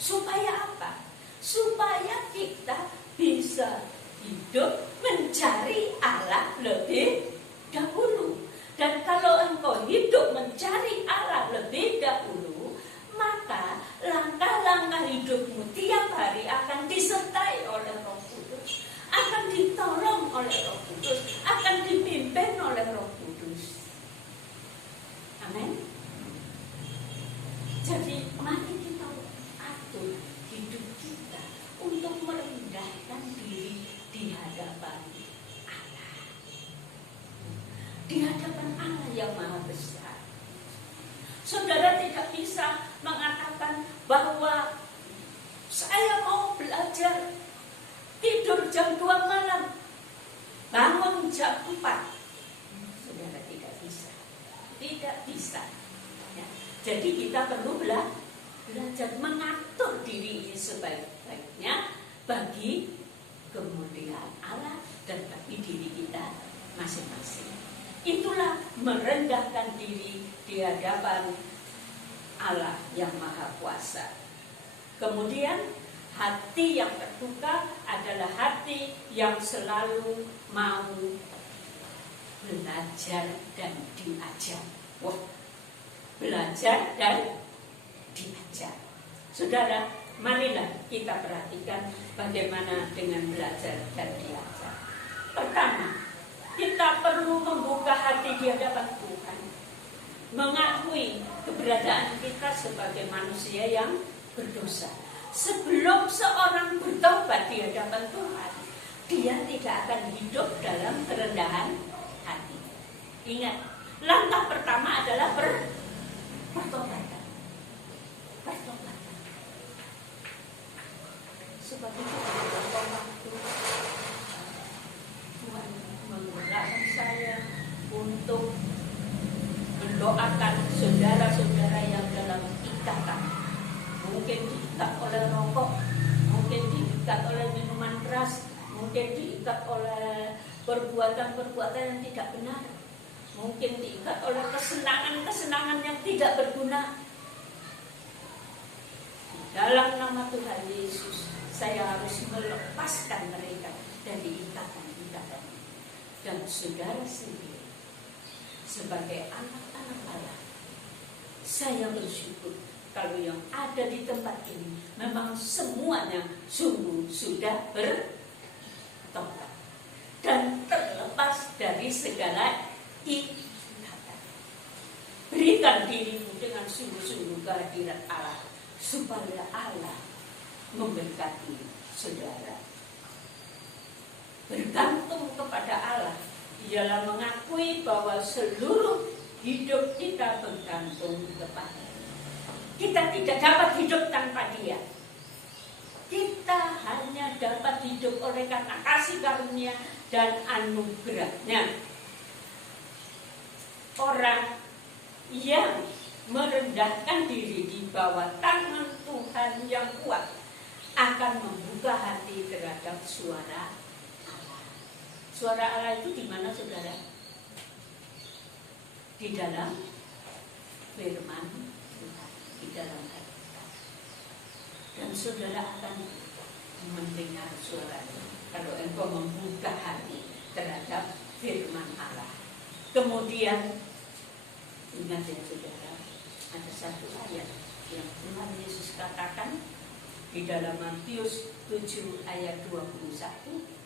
Supaya apa? Supaya kita bisa hidup mencari Allah lebih dahulu. Dan kalau engkau hidup mencari Allah lebih dahulu, maka langkah-langkah hidupmu tiap hari akan disertai oleh Roh Kudus, akan ditolong oleh Roh Kudus, akan dipimpin oleh Roh Kudus. Amin. Jadi mari kita atur hidup kita untuk merendahkan diri di hadapan Allah, di hadapan Allah yang Maha Besar. Saudara tidak bisa mengatakan bahwa saya mau belajar, tidur jam 2 malam, bangun jam 4. Saudara tidak bisa. Tidak bisa. Ya. Jadi kita perlu belajar mengatur diri ini sebaik-baiknya bagi kemuliaan Allah dan bagi diri kita masing-masing. Itulah merendahkan diri di hadapan Allah yang Maha Kuasa. Kemudian hati yang terbuka adalah hati yang selalu mau belajar dan diajar. Wah, belajar dan diajar. Saudara, marilah kita perhatikan bagaimana dengan belajar dan diajar. Pertama, kita perlu membuka hati di hadapan Tuhan, mengakui keberadaan kita sebagai manusia yang berdosa. Sebelum seorang bertobat di hadapan Tuhan, dia tidak akan hidup dalam kerendahan hati. Ingat, langkah pertama adalah pertobatan. Sebab itu beberapa waktu Tuhan menggerakkan saya untuk mendoakan saudara-saudara yang dalam ikatan. Mungkin diikat oleh rokok, mungkin diikat oleh minuman keras, mungkin diikat oleh perbuatan-perbuatan yang tidak benar, mungkin diikat oleh kesenangan-kesenangan yang tidak berguna. dalam nama Tuhan Yesus, saya harus melepaskan mereka dari ikatan-ikatan. Dan saudara sendiri, sebagai anak-anak Allah, saya bersyukur kalau yang ada di tempat ini memang semuanya sungguh sudah bertobat dan terlepas dari segala ikatan. Berikan dirimu dengan sungguh-sungguh kehadirat Allah, supaya Allah memberkati saudara. Bergantung kepada Allah ialah mengakui bahwa seluruh hidup kita bergantung kepada Dia. Kita tidak dapat hidup tanpa Dia. Kita hanya dapat hidup oleh karena kasih karunia dan anugerah-Nya. Orang yang merendahkan diri di bawah tangan Tuhan yang kuat akan membuka hati terhadap suara Allah. Suara Allah itu di mana, saudara? Di dalam firman Tuhan, di dalam Alkitab. Dan saudara akan mendengar suaranya kalau engkau membuka hati terhadap firman Allah. Kemudian ingat ya saudara, ada satu ayat yang Tuhan Yesus katakan di dalam Matius 7 ayat 21.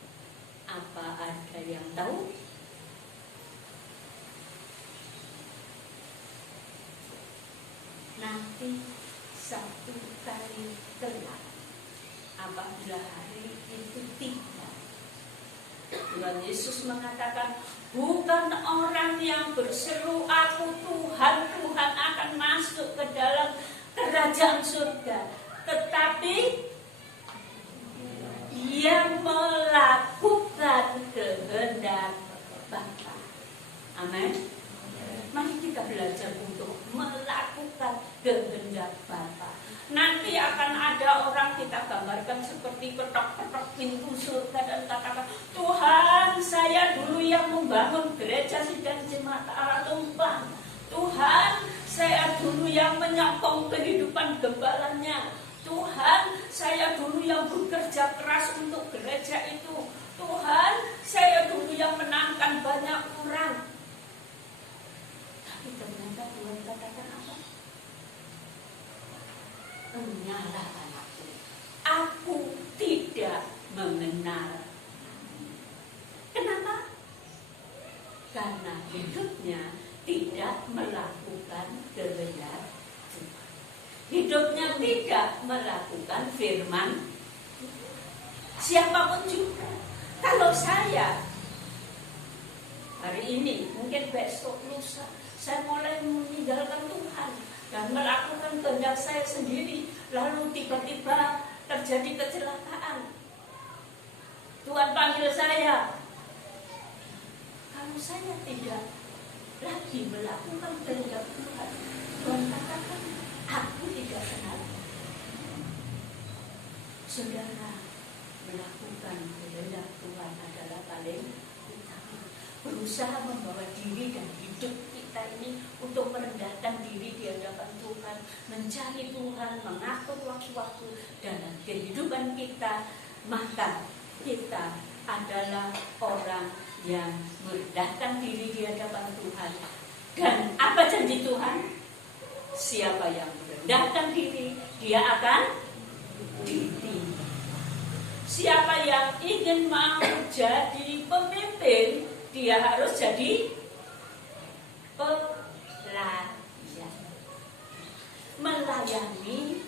Apa ada yang tahu? Nanti satu kali kelak, apabila hari itu tiba, Tuhan Yesus mengatakan, bukan orang yang berseru aku Tuhan, Tuhan akan masuk ke dalam kerajaan surga, tetapi yang melakukan kehendak Bapa. Amin. Mari kita belajar untuk melakukan kehendak Bapa. Nanti akan ada orang kita gambarkan seperti ketok-ketok pintu surga dan katakan, Tuhan, saya dulu yang membangun gereja Sidang Jemaat Allah Tumpang. Tuhan, saya dulu yang menyokong kehidupan gembalanya. Tuhan, saya dulu yang bekerja keras untuk gereja itu. Tuhan, saya dulu yang menangkan banyak orang. Tapi ternyata Tuhan katakan apa? Menyalahkan aku. Aku tidak mengenal. Kenapa? Karena hidupnya tidak melakukan kehendak Tuhan. Hidupnya tidak melakukan firman. Siapapun juga. Kalau saya hari ini, mungkin besok, lusa, saya mulai meninggalkan Tuhan dan melakukan kehendak saya sendiri, lalu tiba-tiba terjadi kecelakaan. Tuhan panggil saya. Kalau saya tidak lagi melakukan kehendak Tuhan, Tuhan katakan, aku tidak kenal. Saudara, melakukan kehendak Tuhan adalah paling utama. Berusaha membawa diri dan hidup kita ini untuk merendahkan diri di hadapan Tuhan, mencari Tuhan, mengatur waktu-waktu dalam kehidupan kita, maka kita adalah orang yang merendahkan diri di hadapan Tuhan. Dan apa janji Tuhan? Siapa yang merendahkan diri, dia akan ditinggi. Siapa yang ingin mau jadi pemimpin, dia harus jadi pelayan. Melayani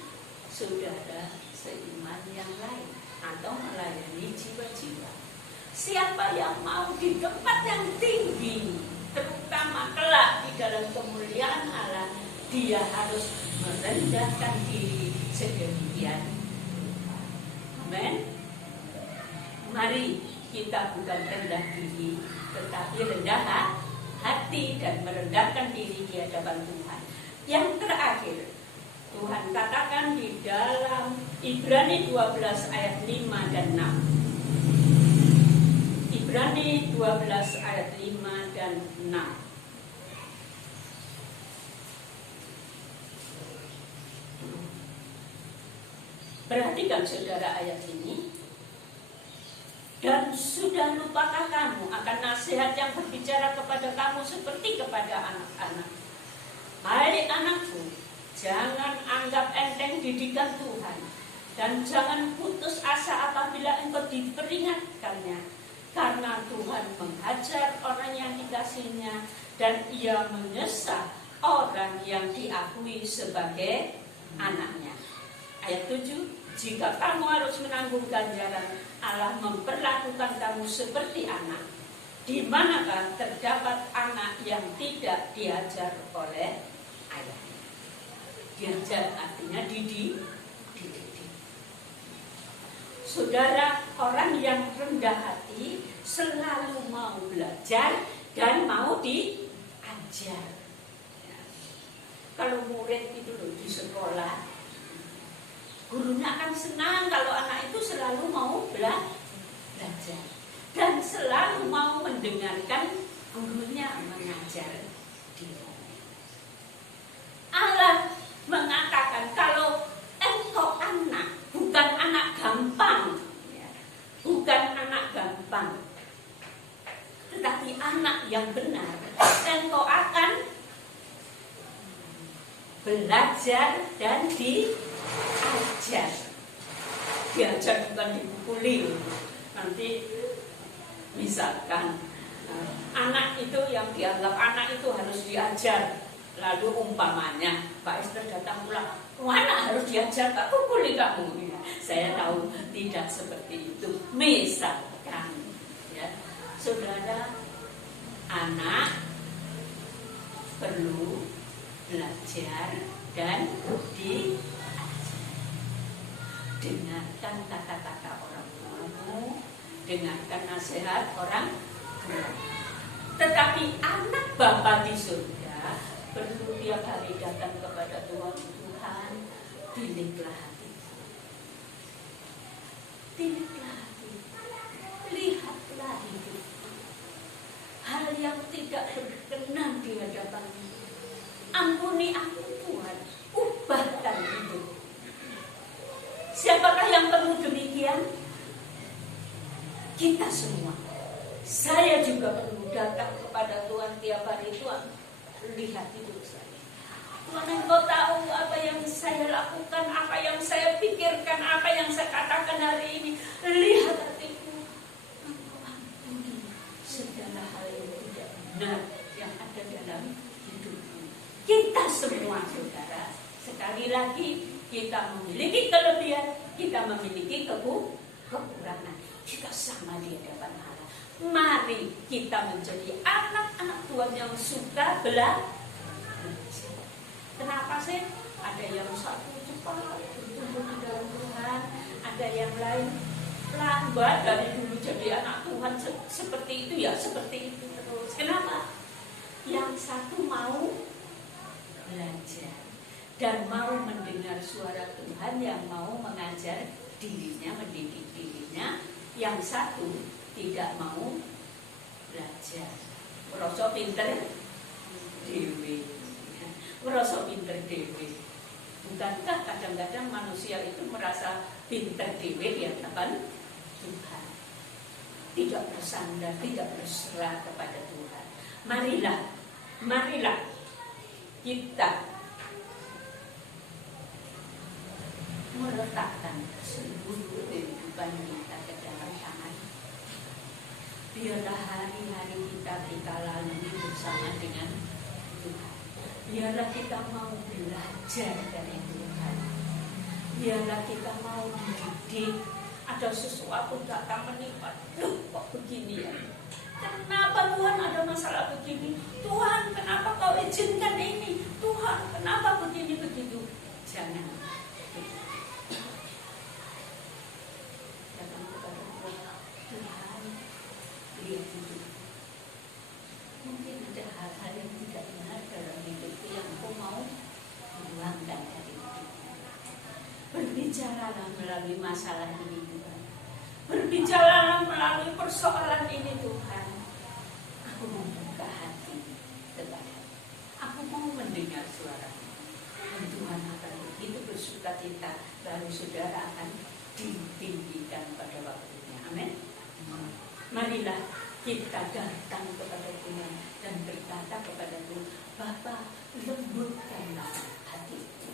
saudara seiman yang lain atau melayani jiwa-jiwa. Siapa yang mau di tempat yang tinggi, terutama kelak di dalam kemuliaan Allah, dia harus merendahkan diri sedemikian. Amin. Mari kita bukan rendah diri, tetapi rendah hati dan merendahkan diri di hadapan Tuhan. Yang terakhir, Tuhan katakan di dalam Ibrani 12 ayat 5 dan 6. Ibrani 12 ayat 5 dan 6. Perhatikan saudara ayat ini. Dan sudah lupakah kamu akan nasihat yang berbicara kepada kamu seperti kepada anak-anak? Hai anakku, jangan anggap enteng didikan Tuhan, dan jangan putus asa apabila engkau diperingatkannya, karena Tuhan menghajar orang yang dikasihinya, dan Ia menyesal orang yang diakui sebagai anaknya. Ayat 7, jika kamu harus menanggung ganjaran, Allah memperlakukan kamu seperti anak. Di manakah terdapat anak yang tidak diajar oleh ayahnya? Diajar artinya dididik. Saudara, orang yang rendah hati selalu mau belajar dan mau diajar. Ya. Kalau murid itu loh di sekolah, gurunya akan senang kalau anak itu selalu mau belajar dan selalu mau mendengarkan gurunya mengajar dia. Allah mengatakan kalau engkau anak, bukan anak gampang, ya, bukan anak gampang, tetapi anak yang benar, engkau akan belajar dan diajar. Diajar bukan dipukuli. Nanti misalkan anak itu yang dianggap anak itu harus diajar, lalu umpamanya Pak Esther datang pulang, anak harus diajar, tak pukuli kamu. Saya tahu tidak seperti itu. Misalkan, ya, saudara, anak perlu belajar dan diajar. Dengarkan kata-kata orang tuamu, dengarkan nasihat orang tua. Tetapi anak Bapa di surga perlu tiap hari datang kepada Tuhan. Tuhan, pilihlah hati, pilihlah hati, lihatlah hidup, hal yang tidak berkenan di hadapan-Mu. Ampuni aku Tuhan, ubahkan hidup. Siapakah yang perlu demikian? Kita semua. Saya juga perlu datang kepada Tuhan tiap hari. Tuhan, lihat hidup saya. Tuhan, Engkau tahu apa yang saya lakukan, apa yang saya pikirkan, apa yang saya katakan hari ini. Lihat hatiku. Engkau ampuni segala hal yang tidak benar yang ada dalam hidupku. Kita semua, saudara, sekali lagi, kita memiliki kelebihan, kita memiliki kekurangan. Kita sama di hadapan Allah. Mari kita menjadi anak-anak Tuhan yang suka belajar. Kenapa sih? Ada yang satu cepat bertumbuh di dalam Tuhan, ada yang lain lambat dari dulu jadi anak Tuhan seperti itu ya, seperti itu terus. Kenapa? Yang satu mau belajar dan mau mendengar suara Tuhan, yang mau mengajar dirinya, mendidik dirinya. Yang satu tidak mau belajar, merasa pinter dewe, merasa pinter dewe. Bukankah kadang-kadang manusia itu merasa pinter dewe di hadapan Tuhan, tidak bersandar, tidak berserah kepada Tuhan. Marilah kita meletakkan seluruh kehidupan kita ke dalam tangan. Biarlah hari-hari kita lalui bersama dengan Tuhan. Biarlah kita mau belajar dari Tuhan. Biarlah kita mau dididik. Ada sesuatu datang menimpa, loh kok begini ya? Kenapa Tuhan ada masalah begini? Tuhan, kenapa kau izinkan ini? Tuhan, kenapa begini begitu? Jangan. Lihat hidup. Mungkin ada hal-hal yang tidak benar dalam hidupku yang kau mau buangkan dari hidupmu. Berbicaralah melalui masalah ini Tuhan. Berbicaralah melalui persoalan ini Tuhan. Aku membuka hati kepada-Mu. Aku mau mendengar suara-Mu. Dan Tuhan akan begitu bersuka cita, lalu saudara akan Marilah kita datang kepada Tuhan dan berkata kepada Tuhan, Bapa, lembutkanlah hatiku.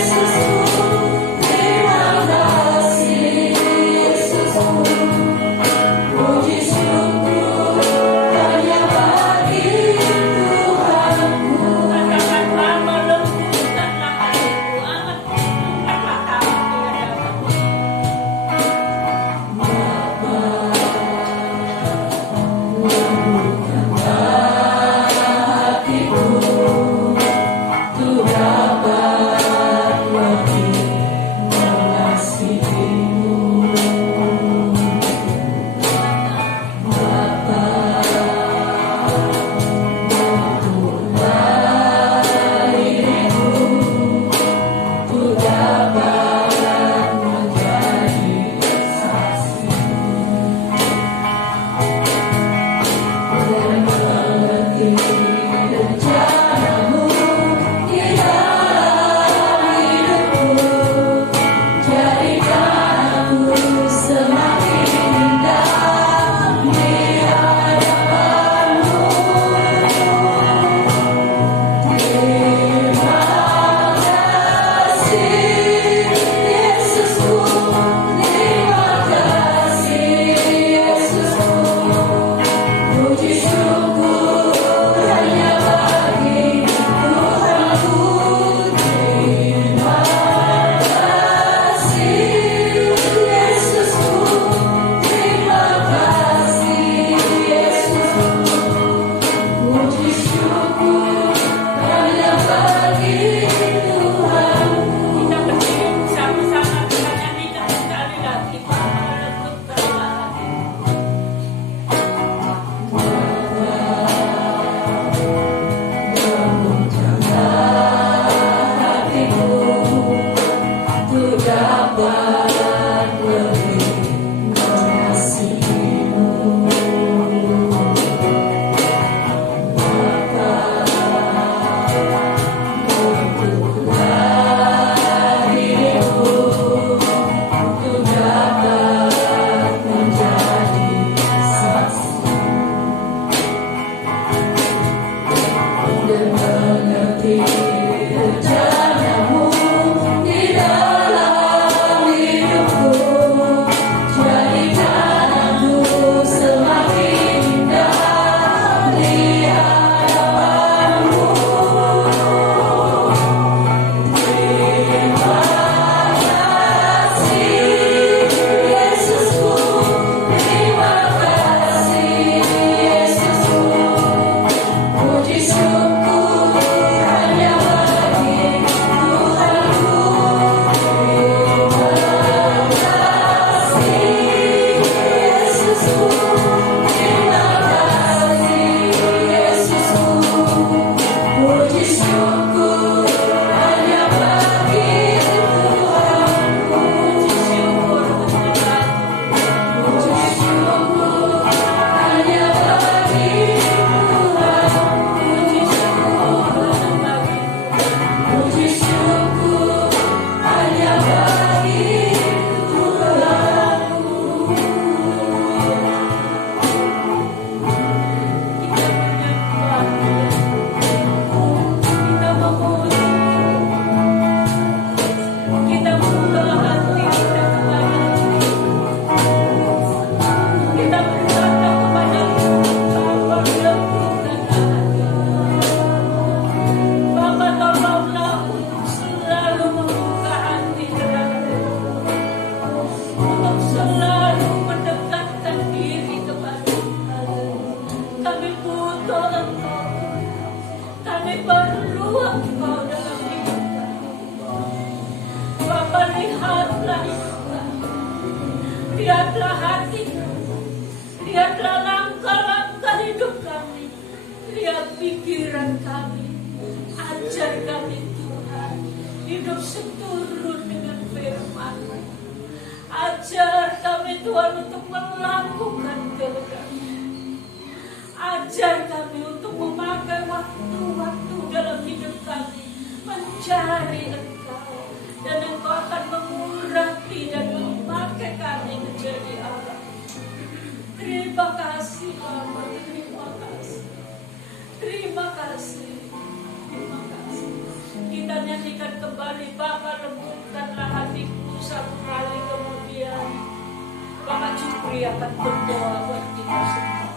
Yesus seturut dengan firman-Mu. Ajar kami Tuhan untuk melakukan kehendak-Mu. Ajar kami untuk memakai waktu-waktu dalam hidup kami mencari Engkau, dan Engkau akan mengurapi dan memakai kami menjadi Allah. Terima kasih Bapa, terima kasih, terima kasih, terima kasih. Kita nyanyikan kembali, Bapa lembutkanlah hatiku, satu kali kemudian Bapak Jupri akan berdoa buat kita semua.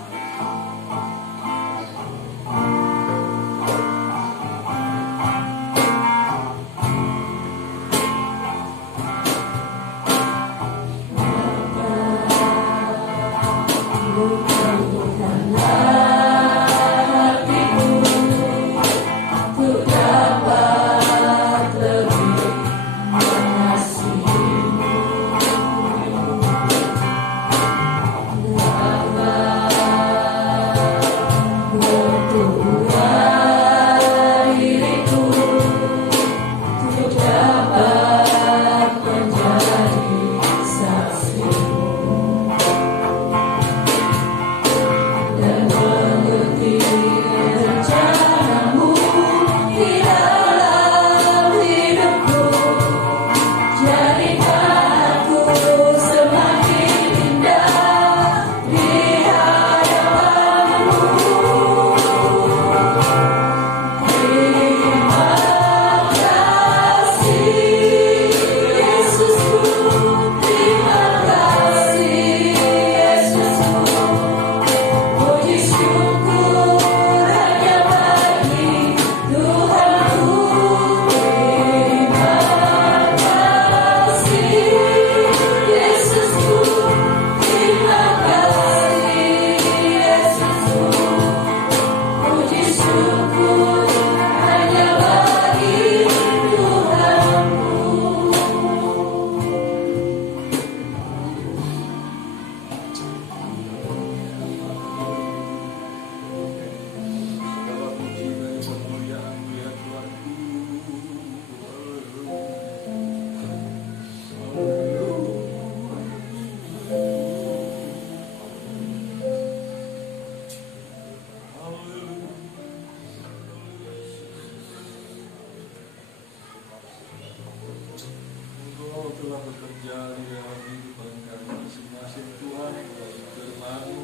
telah bekerja di dalam kehidupan kami masing-masing Tuhan melalui firman-Mu.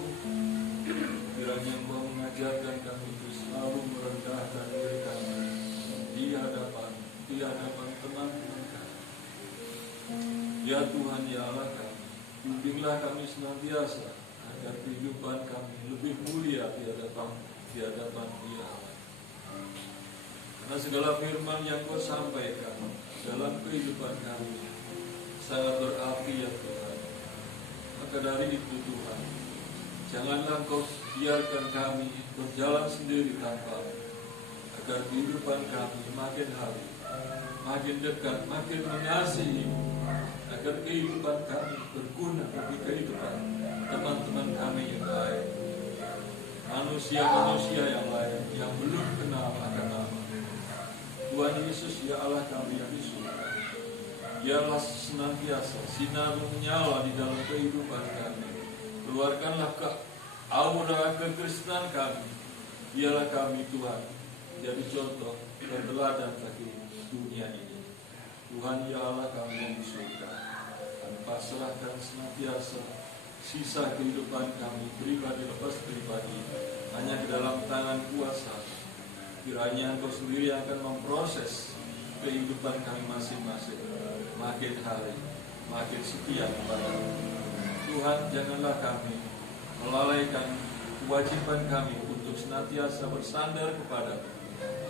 Kiranya Engkau mengajarkan kami untuk selalu merendahkan diri kami di hadapan teman-teman kami. Ya Tuhan, ya Allah kami, bimbinglah kami senantiasa agar kehidupan kami lebih mulia di hadapan Dia Allah. Karena segala firman yang Kau sampaikan dalam kehidupan kami sangat berarti ya Tuhan. Maka dari itu Tuhan, janganlah Kau biarkan kami berjalan sendiri tanpa, agar kehidupan kami makin hari, makin dekat, makin mengasihi, agar kehidupan kami berguna bagi kehidupan teman-teman kami yang lain, manusia-manusia yang lain yang belum kenal akan nama Tuhan Yesus, ya Allah kami yang di surga. Biarlah senantiasa sinar menyala di dalam kehidupan kami. Keluarkanlah aura kekristenan kami. Biarlah kami Tuhan jadi contoh dan teladan bagi dunia ini. Tuhan, ya Allah kami yang di surga, kami pasrahkan senantiasa sisa kehidupan kami pribadi lepas pribadi hanya di dalam tangan kuasa. Kiranya Engkau sendiri akan memproses kehidupan kami masing-masing makin hari, makin setia kepada-Mu. Tuhan, janganlah kami melalaikan kewajiban kami untuk senantiasa bersandar kepada-Mu,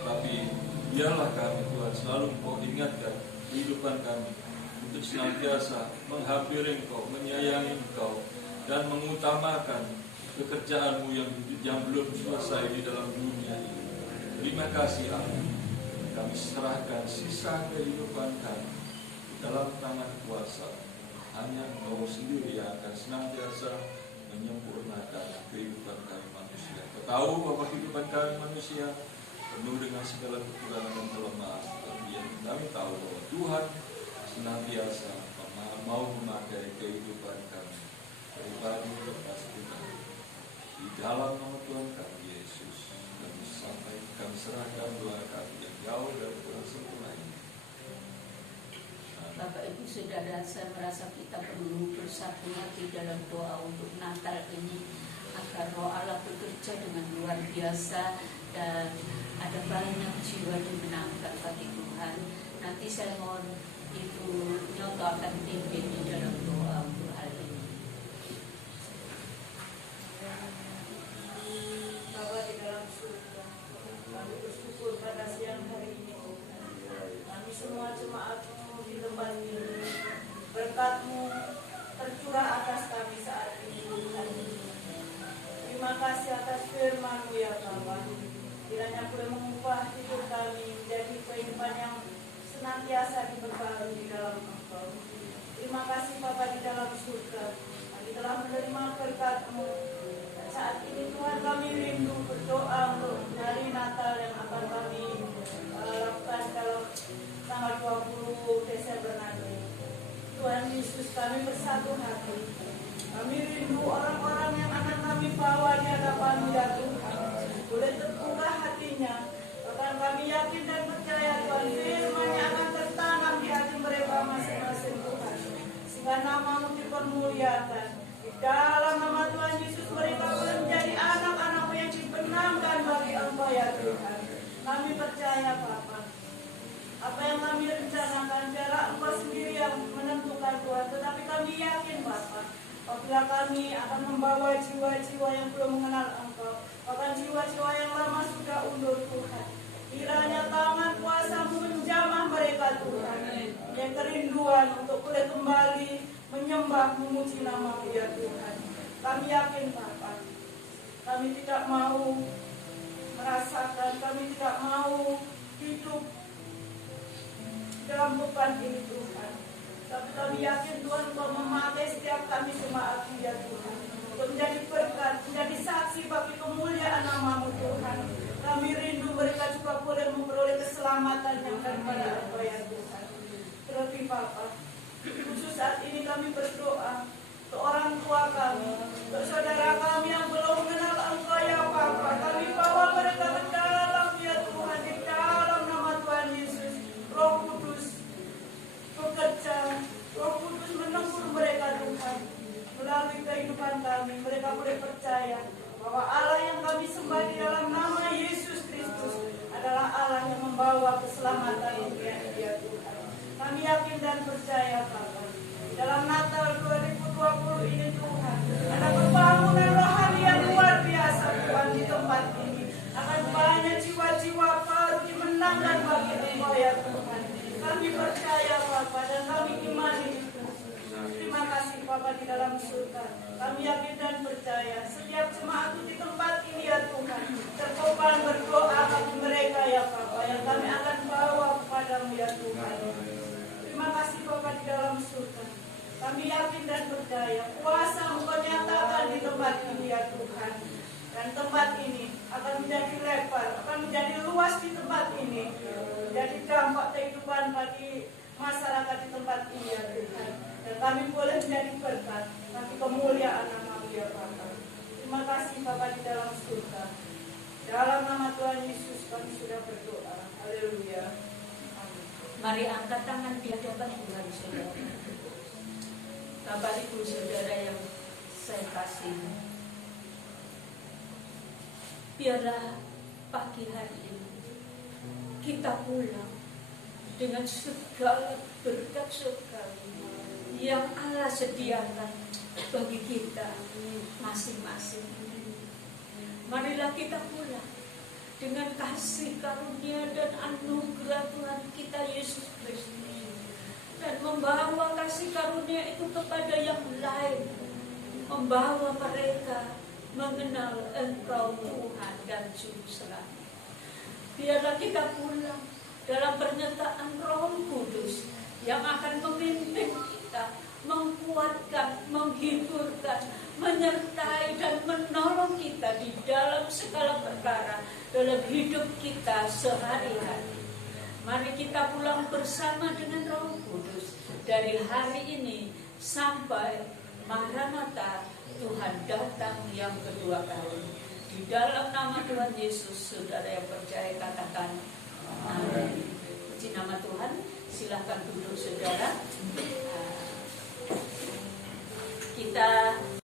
tapi biarlah kami Tuhan selalu Engkau ingatkan kehidupan kami untuk senantiasa menghampiri Engkau, menyayangi Engkau, dan mengutamakan pekerjaan-Mu yang belum selesai di dalam dunia ini. Terima kasih Allah. Kami serahkan sisa kehidupan kami dalam tangan kuasa. Hanya Engkau sendiri yang akan senantiasa menyempurnakan kehidupan kami manusia. Kau tahu bahwa kehidupan kami manusia penuh dengan segala kekurangan dan kelemahan. yang kami tahu bahwa Tuhan senantiasa mau memakai kehidupan kami pribadi lepas Tuhan. Di dalam nama Tuhan kami Yesus, kami serahkan doa kami yang jauh dari Tuhan sempurna ini. Bapak Ibu Saudara, saya merasa kita perlu bersatu hati dalam doa untuk Natal ini, agar Roh Allah bekerja dengan luar biasa dan ada banyak jiwa dimenangkan bagi Tuhan. Nanti saya mohon Ibu Nyoto akan pimpin di dalam doa untuk hal ini. Bapa di dalam surga, kami bersyukur pada siang hari ini. Kami semua jemaat-Mu di tempat ini, berkat-Mu tercurah atas kami saat ini. Terima kasih atas firman-Mu ya Bapa. Kiranya boleh mengubah hidup kami menjadi kehidupan yang senantiasa diberkati di dalam Engkau. Terima kasih Bapa di dalam surga. Kami telah menerima berkat-Mu. Dan saat ini Tuhan kami rindu berdoa untuk hari Natal yang akan kami lakukan dalam tanggal 20 Desember nanti. Tuhan Yesus, kami bersatu hati. Kami rindu orang-orang yang akan kami bawa di hadapan-Mu ya Tuhan. Boleh terbuka hatinya. Bahkan kami yakin dan percaya Tuhan, firman-Nya akan tertanam di hati mereka masing-masing Tuhan. Sehingga nama-Mu dipermuliakan. Di dalam nama Tuhan Yesus mereka boleh menjadi anak-anak-Mu yang dibenamkan bagi Engkau ya Tuhan. Kami percaya Bapa. Apa yang kami rencanakan biarlah Engkau sendiri yang menentukan Tuhan. Tetapi kami yakin Bapa, apabila kami akan membawa jiwa-jiwa yang belum mengenal Engkau, bahkan jiwa-jiwa yang lama sudah undur Tuhan, kiranya tangan kuasa-Mu menjamah mereka Tuhan, yang kerinduan untuk boleh kembali menyembah memuji nama-Mu ya Tuhan. Kami yakin Bapa, kami tidak mau merasakan, kami tidak mau hidup dalam beban ini Tuhan. Tapi kami yakin Tuhan Engkau memakai setiap kami jemaat ya Tuhan, untuk menjadi berkat, menjadi saksi bagi kemuliaan nama-Mu Tuhan. Kami rindu mereka juga boleh memperoleh keselamatan yang daripada Engkau ya Tuhan. Terlebih Bapa, khusus saat ini kami berdoa untuk orang tua kami, untuk saudara kami yang belum mengenal Engkau ya Bapa. Kami bawa mereka ke dalam ya Tuhan, di dalam nama Tuhan Yesus. Roh Kudus bekerja, Roh Kudus menegur mereka Tuhan. Melalui kehidupan kami, mereka boleh percaya bahwa Allah yang kami sembah di dalam nama Yesus Kristus adalah Allah yang membawa keselamatan untuk dia Tuhan. Kami yakin dan percaya Bapa, dalam Natal 2020 ini Tuhan, ada pembangunan rohani yang luar biasa Tuhan di tempat ini. Akan banyak jiwa-jiwa baru dimenangkan bagi Engkau ya Tuhan. Kami percaya Bapa dan kami imani itu. Terima kasih Bapa di dalam surga. Kami yakin dan percaya setiap jemaat di tempat ini ya Tuhan, terkopan berdoa bagi mereka ya Bapa, yang kami akan bawa kepada-Mu ya Tuhan. Terima kasih Bapa di dalam surga. Kami yakin dan percaya kuasa-Mu Kau nyatakan di tempat ini ya Tuhan. Dan tempat ini akan menjadi lebar, akan menjadi luas di tempat ini, menjadi dampak kehidupan bagi masyarakat di tempat ini ya Tuhan. Dan kami boleh menjadi berkat bagi kemuliaan nama-Mu ya Bapa. Terima kasih Bapa di dalam surga. Dalam nama Tuhan Yesus kami sudah berdoa. Haleluya. Amin. Mari angkat tangan di hadapan Tuhan saudara. Bapak Ibu Saudara yang saya kasih, biarlah pagi hari ini kita pulang dengan segala berkat surga yang Allah sediakan bagi kita masing-masing. Marilah kita pulang dengan kasih karunia dan anugerah Tuhan kita Yesus Kristus, dan membawa kasih karunia itu kepada yang lain, membawa mereka mengenal Engkau Tuhan dan Juru Selamat. Biarlah kita pulang dalam pernyataan Roh Kudus yang akan memimpin kita, menguatkan, menghiburkan, menyertai dan menolong kita di dalam segala perkara dalam hidup kita sehari-hari. Mari kita pulang bersama dengan Roh Kudus dari hari ini sampai Maranatha, Tuhan datang yang kedua kali. Di dalam nama Tuhan Yesus, saudara yang percaya katakan amin. Puji nama Tuhan. Silahkan duduk saudara.